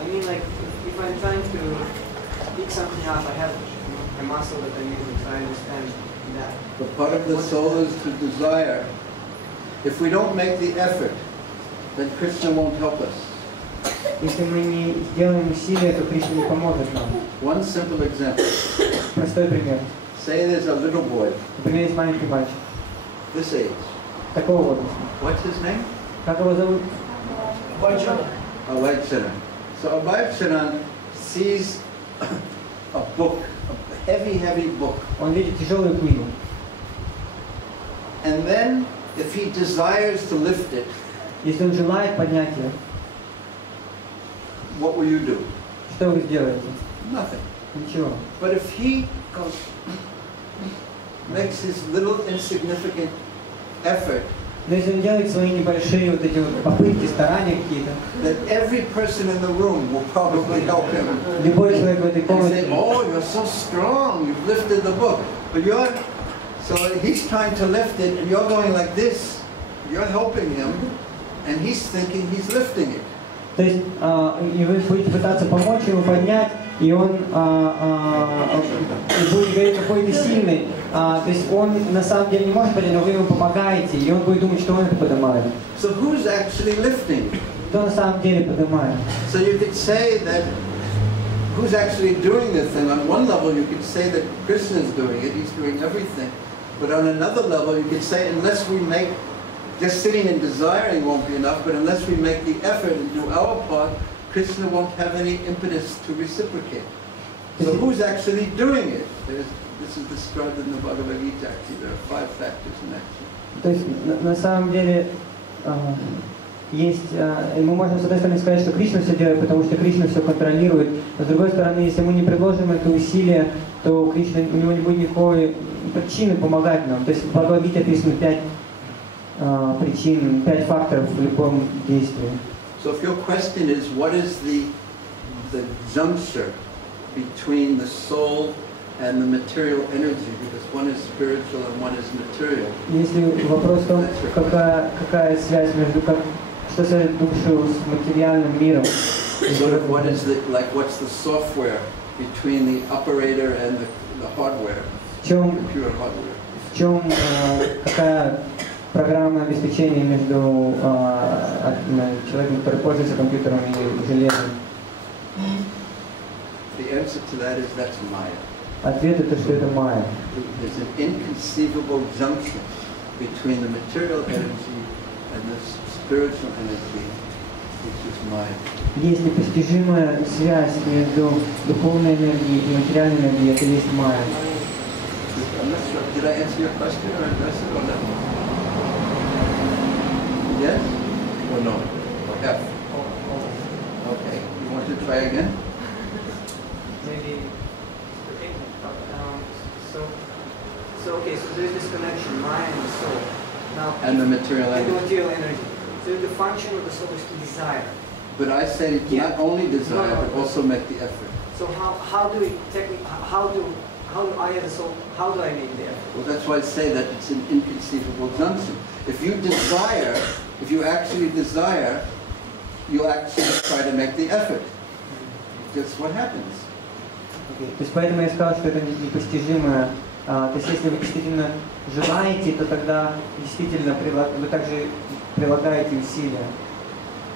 I mean, like, if I'm trying to pick something up, I have a muscle that I'm using, so I understand that. But part of the soul is to desire. If we don't make the effort, then Krishna won't help us. Если мы не сделаем усилия, то Кришна не поможет нам. One simple example. Простой пример. Say there's a little boy, Например, есть маленький мальчик, this age. такого возраста. What's his name? Как его зовут? Vaidcharan. So Vaidcharan sees a book, a heavy book. Он видит тяжелую книгу. And then, if he desires to lift it, Если он желает поднять ее, what will you do? что вы сделаете? Nothing. Ничего. But if he goes, makes his little insignificant effort, Но если он делает свои небольшие вот эти вот попытки, старания какие-то, then every person in the room will probably help him. любой человек в этой And комнате, say, oh, you're so strong, you've lifted the book. But so he's trying to lift it, and you're going like this. You're helping him, and he's thinking he's lifting it. то есть и вы будете пытаться помочь ему поднять, и он будет говорить, какой ты сильный. То есть он на самом деле не может поднять, но вы ему помогаете, и он будет думать, что он это поднимает. So who's actually lifting? Кто на самом деле поднимает? So you could say that who's actually doing this thing? On one level, you could say that Krishna is doing it; he's doing everything. But on another level, you could say, unless we make just sitting and desiring won't be enough. But unless we make the effort and do our part, Krishna won't have any impetus to reciprocate. So who's actually doing it? This is described in the Bhagavad Gita. Actually, there are 5 factors in action. То есть на самом деле есть, мы можем с одной стороны сказать, что Кришна все делает, потому что Кришна все контролирует. Но с другой стороны, если мы не предложим это усилие, то Кришна, у него не будет никакой причины помогать нам. То есть в Бхагавад Гите описано 5 причин, 5 факторов в любом действии. So if your question is, what is the juncture between the soul and the material energy, because one is spiritual and one is material. Если вопрос в том, какая связь между что связывает душу с материальным миром. Sort of what is what's the software between the operator and the hardware, the pure hardware. В чем какая программное обеспечение между человеком, который пользуется компьютером и железом? The answer to that is that's Maya. Ответ это, что это майя. There's an inconceivable junction between the material energy and the spiritual energy, which is Maya. Есть непостижимая связь между духовной энергией и материальной энергией, это есть майя. I'm not sure. Did I answer your question or address it or no? Yes or no? Or F? Okay. You want to try again? Maybe. So there's this connection, mind and soul. Now, And the material and the energy. material energy. So the function of the soul is to desire. But I say not only desire, but also make the effort. So how do we how do I as a soul, how do I make the effort? Well, that's why I say that it's an inconceivable junction. If you desire, if you actually desire, you'll actually try to make the effort. That's what happens. Okay. То есть поэтому я сказал, что это непостижимое. То есть если вы действительно желаете, то тогда действительно вы также прилагаете усилия.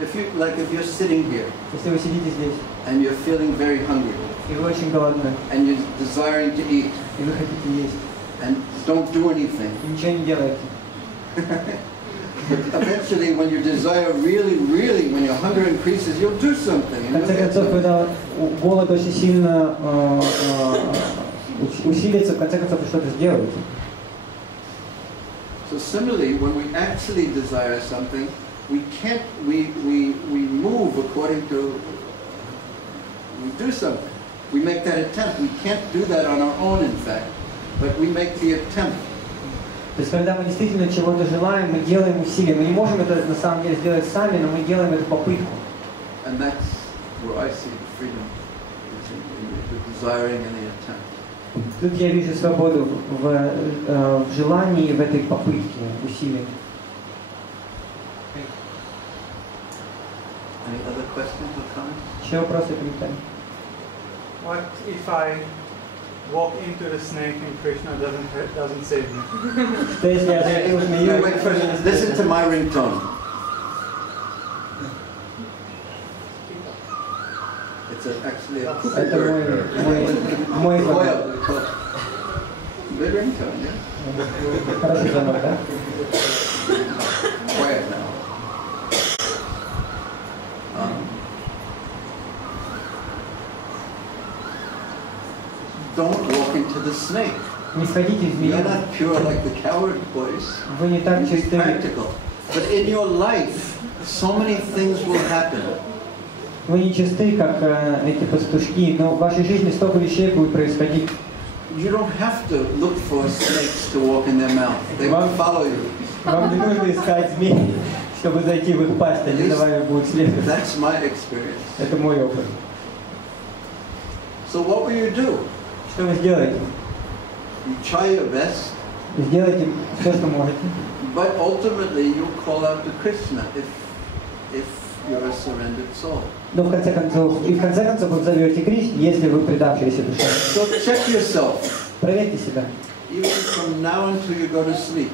If you're sitting here Если вы сидите здесь and you're feeling very hungry и вы очень голодны, and you're desiring to eat, и вы хотите есть, and don't do anything. и ничего не делаете. But eventually, when your desire really, when your hunger increases, you'll do something. В конце концов, когда голод очень сильно усилится, в конце концов вы что-то сделаете. So similarly, when we actually desire something, we move according to, we do something. We make that attempt. We can't do that on our own, in fact, but we make the attempt. То есть, когда мы действительно чего-то желаем, мы делаем усилия. Мы не можем это на самом деле сделать сами, но мы делаем эту попытку. And that's where I see the freedom, is in the desiring and the attempt. Тут я вижу свободу в желании и в этой попытке, усилии. Any other questions or comments? Еще вопросы, комментарии? What if I walk into the snake and Krishna doesn't save me? Что если я залезу в змею? Wait first, listen to my ringtone. It's actually a Это мой звонок. Good ringtone, yeah? Хороший звонок, да? Quiet now. Don't walk into the snake. Не входите в You're змею. not pure like the coward boys. Вы не так Be чисты. practical. But in your life, so many things will happen. Вы не чисты, как эти пастушки, но в вашей жизни столько вещей будет происходить. You don't have to look for snakes to walk in their mouth. They will follow you. Вам не нужно искать змей, чтобы зайти в их пасть, они за вами будут следовать. That's my experience. Это мой опыт. So what will you do? Что вы сделаете? You try your best, Сделайте все, что можете. but ultimately you call out to Krishna if you're a surrendered soul. Но в конце концов вы зовете Кришну, если вы предавшиеся душе. So check yourself. Проверьте себя. Even from now until you go to sleep.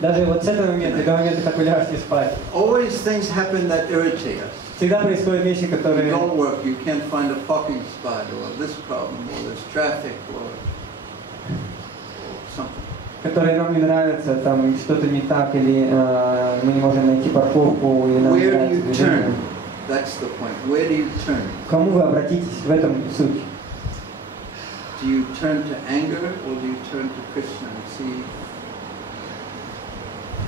Даже вот с этого момента, до момента, как вы ляжете спать. Always things happen that irritate us. Всегда происходят вещи, You которые... don't work, you can't find a parking spot, or this problem, or there's traffic, or something. которые нам не нравятся, там что-то не так, или мы не можем найти парковку, или нам не Where do нравится you движение. turn? That's the point. Where do you turn? К кому вы обратитесь, в этом суть. Do you turn to anger, or do you turn to Krishna and see,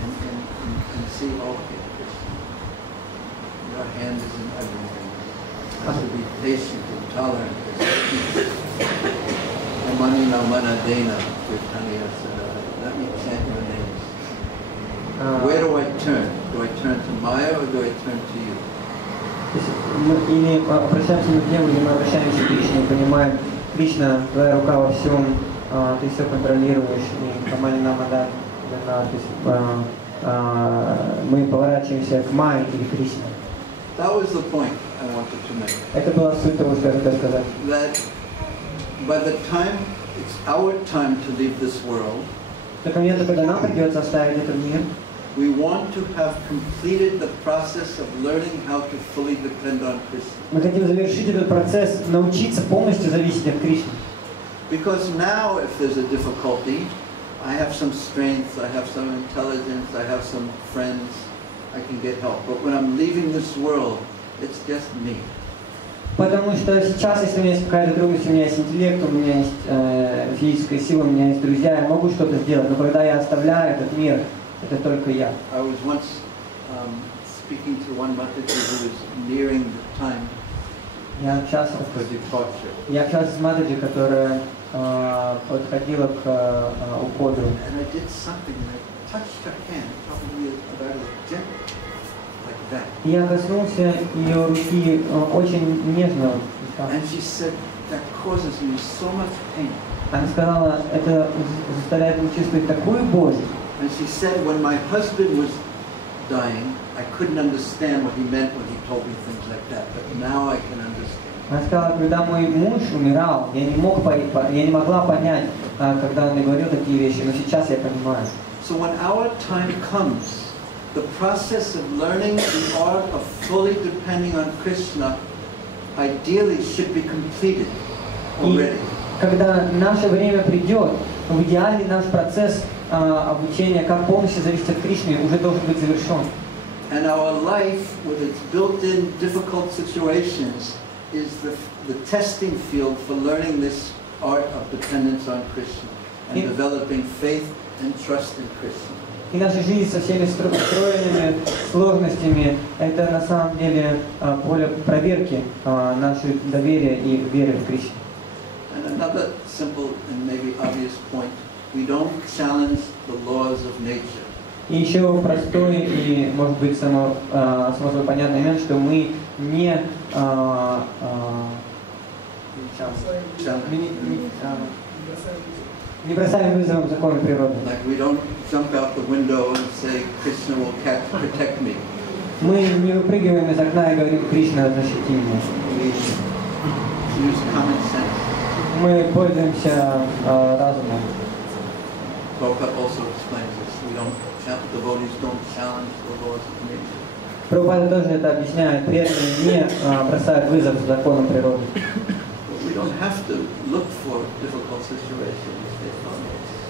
and see, okay, Krishna, your hand is in everything. I have to be patient and tolerant. Amanina manadena, Kirtaniya Sada. Let me chant your names. Where do I turn? Do I turn to Maya or do I turn to you? То есть мы или обращаемся к Деву, или мы обращаемся к Кришне и понимаем, Кришна, твоя рука во всем, ты все контролируешь, и Камани Намада, то есть мы поворачиваемся к Майе или Кришне. That was the point I wanted to make. Это была суть того, что я хотел сказать. That by the time it's our time to leave this world, До момента, когда нам придется оставить этот мир, we want to have completed the process of learning how to fully depend on Krishna. мы хотим завершить этот процесс, научиться полностью зависеть от Кришны. Because now, if there's a difficulty, I have some strength, I have some intelligence, I have some friends, I can get help. But when I'm leaving this world, it's just me. Потому что сейчас, если у меня есть какая-то трудность, у меня есть интеллект, у меня есть физическая сила, у меня есть друзья, я могу что-то сделать, но когда я оставляю этот мир, это только я. I was once speaking to one Mataji who was nearing the time Я общался for departure. с Матаджи, которая подходила к уходу. And I did something and I touched her hand, probably about as gentle, like that. И я коснулся ее руки очень нежно. And she said, that causes me so much pain. Она сказала, это заставляет меня чувствовать такую боль. And she said, when my husband was dying, I couldn't understand what he meant when he told me things like that, but now I can understand. Она сказала, когда мой муж умирал, я не могла понять, когда он мне говорил такие вещи, но сейчас я понимаю. So when our time comes, the process of learning the art of fully depending on Krishna ideally should be completed already. Когда наше время придет, в идеале наш процесс обучения, как полностью зависит от Кришны, уже должен быть завершен. And our life, with its built-in difficult situations, is the testing field for learning this art of dependence on Krishna and developing faith and trust in Krishna. И наша жизнь со всеми встроенными сложностями – это на самом деле поле проверки нашей доверия и веры в Кришну. And another simple and maybe obvious point, we don't challenge the laws of nature. И еще простой и, может быть, само собой понятный момент, что мы не бросаем вызовом закону природы. Like we don't jump out the window and say, Krishna will protect me. Мы не выпрыгиваем из окна и говорим, Кришна, защити меня. We use common sense. Мы пользуемся разумом. Prabhupada also explains this. Devotees don't challenge the laws of nature. Прабхупада тоже это объясняет. Преданные не бросают вызов законам природы. We don't have to look for difficult situations.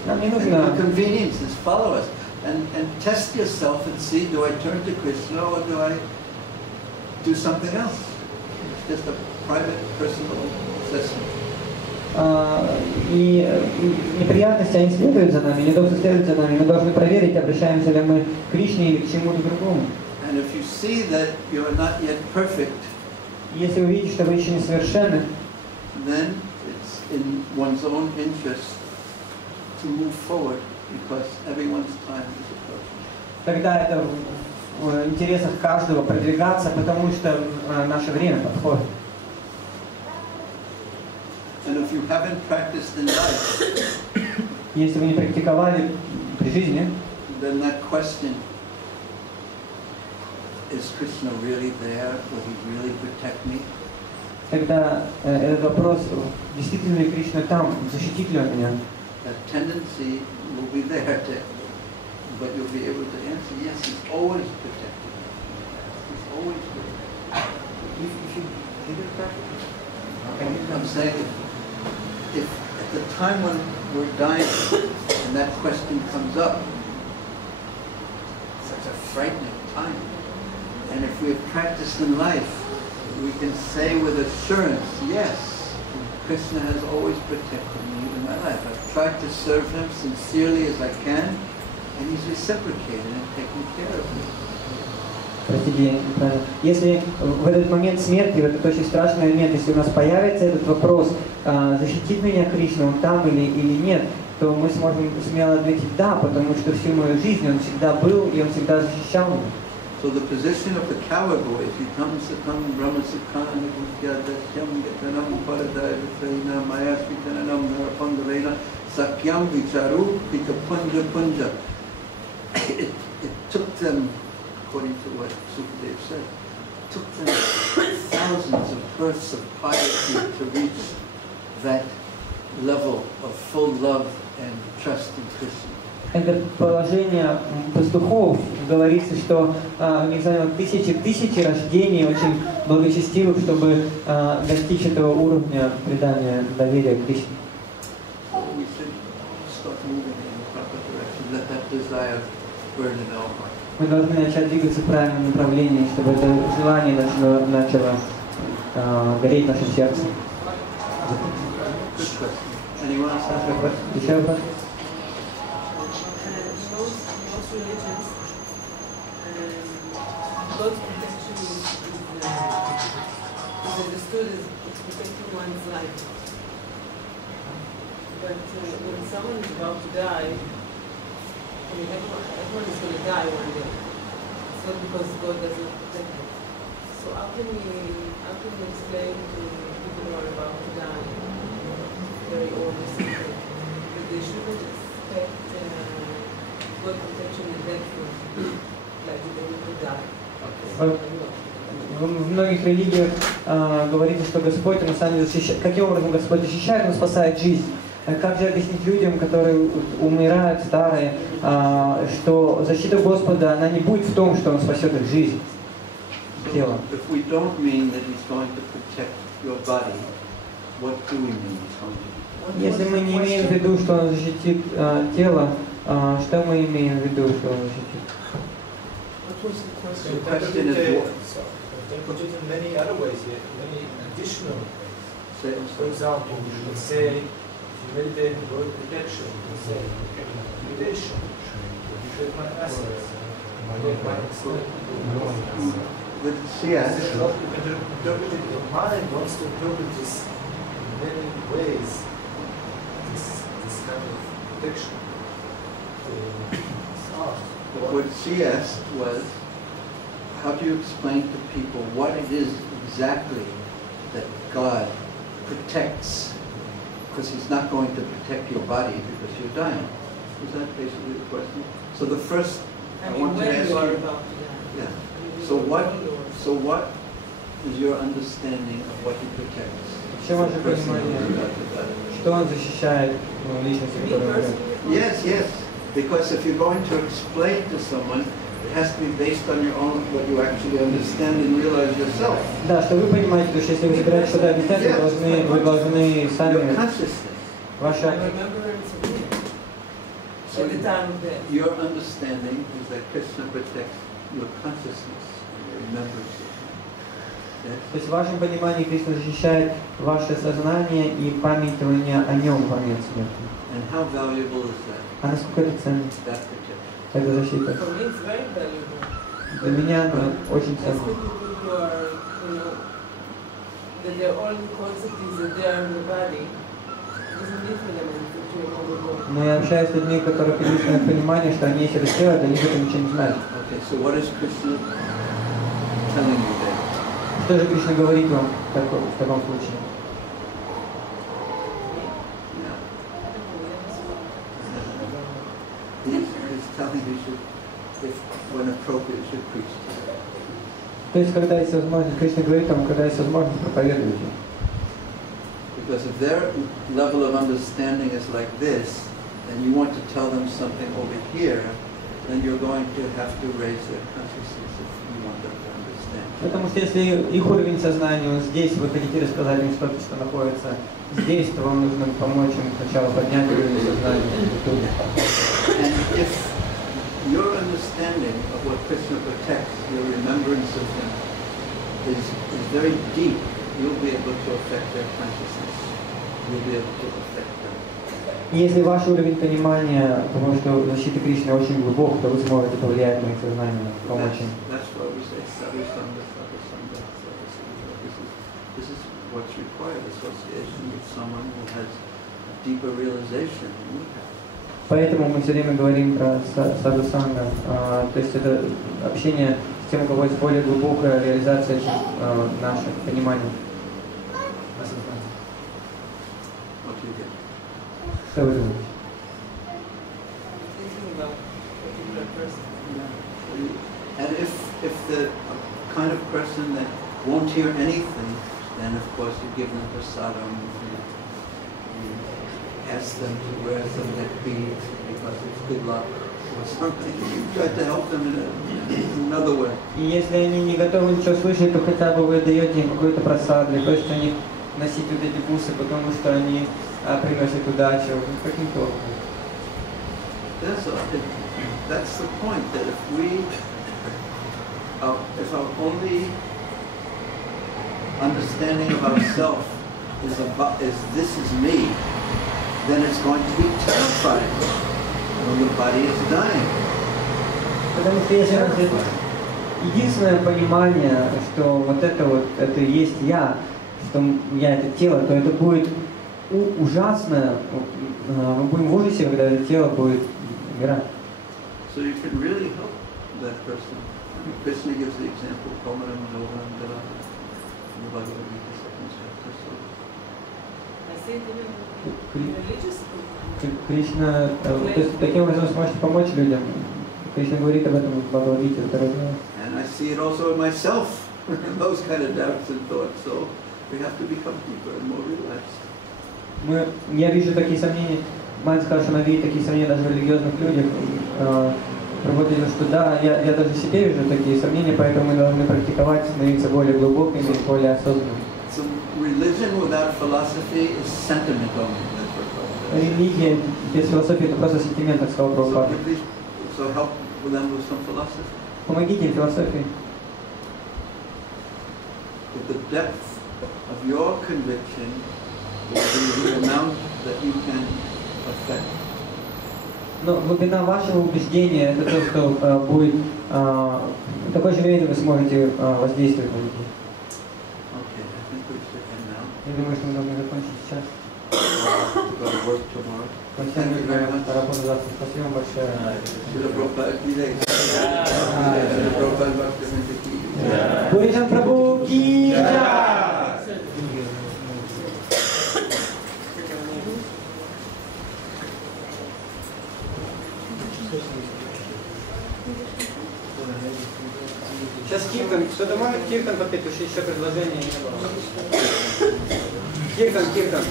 Нам не And нужно... inconveniences follow us. And test yourself and see, do I turn to Krishna or do I do something else? It's just a private, personal assessment. И неприятности, они следуют за нами, недовольство следует за нами. Мы должны проверить, обращаемся ли мы к Кришне или к чему-то другому. And if you see that you are not yet perfect, если вы видите, что вы еще не совершенны, then it's in one's own interest to move forward because everyone's time is approaching. тогда это в интересах каждого продвигаться, потому что наше время подходит. And if you haven't practiced in life, Если вы не практиковали при жизни, then that question, is Krishna really there? Will he really protect me? тогда этот вопрос, действительно ли Кришна там, защитит ли он меня? That tendency will be there, but you'll be able to answer, yes, he's always protecting me. He's always there. If you did it practice. I'm saying, if at the time when we're dying and that question comes up, such a frightening time. And if we have practiced in life, we can say with assurance, yes, Krishna has always protected me in my life. I've tried to serve him sincerely as I can, and he's reciprocated and taken care of me. Простите, если в этот момент смерти, в этот очень страшный момент, если у нас появится этот вопрос, защитит меня Кришна, он там или нет, то мы сможем смело ответить да, потому что всю мою жизнь он всегда был и он всегда защищал меня. So the position of the coward boys, Hitam Satam Brahma Sukhan Nikutyadasyam Gatanam Paradaya Vitrayna Maya Sritananam Narapangalena Sakyam Vicharu Pitapunja Punja. It took them, according to what Sukadev said, it took them thousands of births of piety to reach that level of full love and trust in Krishna. Это положение пастухов, говорится, что у них заняло тысячи рождений, очень благочестивых, чтобы достичь этого уровня предания доверия к Кришне. Мы должны начать двигаться в правильном направлении, чтобы это желание начало гореть в нашем сердце. Еще вопрос? Religions, God's protection is understood as protecting one's life. But when someone is about to die, I mean, everyone is going to die one day. It's not because God doesn't protect them. So how can we explain to people who are about to die, very old or something, that they shouldn't expect God protection in that field, like they will die? В многих религиях говорится, что Господь на самом деле защищает. Каким образом Господь защищает, Он спасает жизнь. Как же объяснить людям, которые умирают, старые, что защита Господа, она не будет в том, что Он спасет их жизнь, тело. If we don't mean that He's going to protect your body, what do we mean He's going to Если мы не имеем в виду, что он защитит тело, что мы имеем в виду, что он защитит? What was the question? The question is what? They put it in many other ways, many additional ways. Say, For example, you would say, if you meditate the word protection, you can say, meditation, protect my assets, protect my external. with CS, You can interpret it, your mind wants to interpret this in many ways, this kind of protection. It's hard. what CS was, how do you explain to people what it is exactly that God protects? Because he's not going to protect your body because you're dying. Is that basically the question? So the first, I I mean, want to when ask you are you, about to die. yeah. So what is your understanding of what he protects? В чем ваше The person понимание, who's about to die. что он защищает личности, Me которые умрет? personally, Yes, yes. Because if you're going to explain to someone, it has to be based on your own, what you actually understand and realize yourself. Да, что вы понимаете, потому что если вы собираетесь что-то объяснять, вы должны Your сами, consciousness. ваша, my remembrance of him So at the time of death. your understanding is that Krishna protects your consciousness and your remembrance of him. Yes? то есть в вашем понимании Кришна защищает ваше сознание и памятование о нем в момент смерти. And how valuable is that? А насколько это ценно, That protection. эта защита? For me, it's very valuable. Для меня она очень ценна. Especially people who are, that their only concept is that they are in the body. It doesn't mean for them anything to remember God. Но я общаюсь с людьми, которые единственное понимание, что они есть это тело, для них это ничего не значит. Okay, so what is Krishna telling you there? Что же Кришна говорит вам в таком случае? Yeah. He's telling you should, if when appropriate, should preach to them. То есть, когда есть возможность, Кришна говорит вам, когда есть возможность, проповедуйте. Because if their level of understanding is like this, and you want to tell them something over here, then you're going to have to raise their consciousness if you want them to understand. Потому что если их уровень сознания он здесь, вы хотите рассказать им что-то, что находится здесь, то вам нужно помочь им сначала поднять уровень сознания. And if your understanding of what Krishna protects, your remembrance of him, is very deep, you'll be able to affect their consciousness. You'll be able to affect them. Если ваш уровень понимания того, что защита Кришны очень глубок, то вы сможете повлиять на их сознание, помочь им. That's why we say sadhusanga, sadhusanga, sadhusanga. This is what's required, association with someone who has a deeper realization than we have. Поэтому мы все время говорим про садхусанга, то есть это общение с тем, у кого есть более глубокая реализация, чем наше понимание. What do you get? Что вы думаете? Thinking about a particular person. And if the kind of person that won't hear anything, then of course you give them prasadam, you ask them to wear some neck beads because it's good luck or something. You try to help them in another way. И если они не готовы ничего слышать, то хотя бы вы даете им какой-то просад, для того, что они носить вот эти бусы, потому что они приносят удачу, каким-то образом. That's the point, that if our only understanding of ourselves is this is me, then it's going to be terrifying when the body is dying. Потому что если единственное понимание, что вот это и есть я, что я это тело, то это будет ужасно, мы будем в ужасе, когда это тело будет умирать. So you can really help that person. Krishna gives the example, Komaram Novandara, in the Bhagavad Gita, second chapter. So I say it even in religious people. Кришна, то есть таким образом сможете помочь людям. Кришна говорит об этом в Бхагавад-гите, второй главе. and I see it also in myself, those kind of doubts and thoughts. So we have to become deeper and more relaxed. Я вижу такие сомнения, мать сказала, что она видит такие сомнения даже в религиозных людях. Проводили, что да, я даже в себе вижу такие сомнения, поэтому мы должны практиковать, становиться более глубокими, более осознанными. So religion without philosophy is sentiment only. That's what религия без философии это просто сентимент, так сказал So, Прабхупада. can you please, so help them with some philosophy. Помогите им философии. But the depth of your conviction will be the amount that you can affect. Но глубина вашего убеждения это то, что будет в такой же мере вы сможете воздействовать на людей. Okay, I think we should end now. Я думаю, что мы должны закончить сейчас. Go to work tomorrow. Мы все нужно работу завтра. Спасибо большое. Srila Prabhupada ki jai. Srila Prabhupada Bhaktivinoda ki jai. Пуришам Прабху ки джай! Сейчас Киртан. Кто-то может Киртан попеть? Еще предложение не было. Киртан.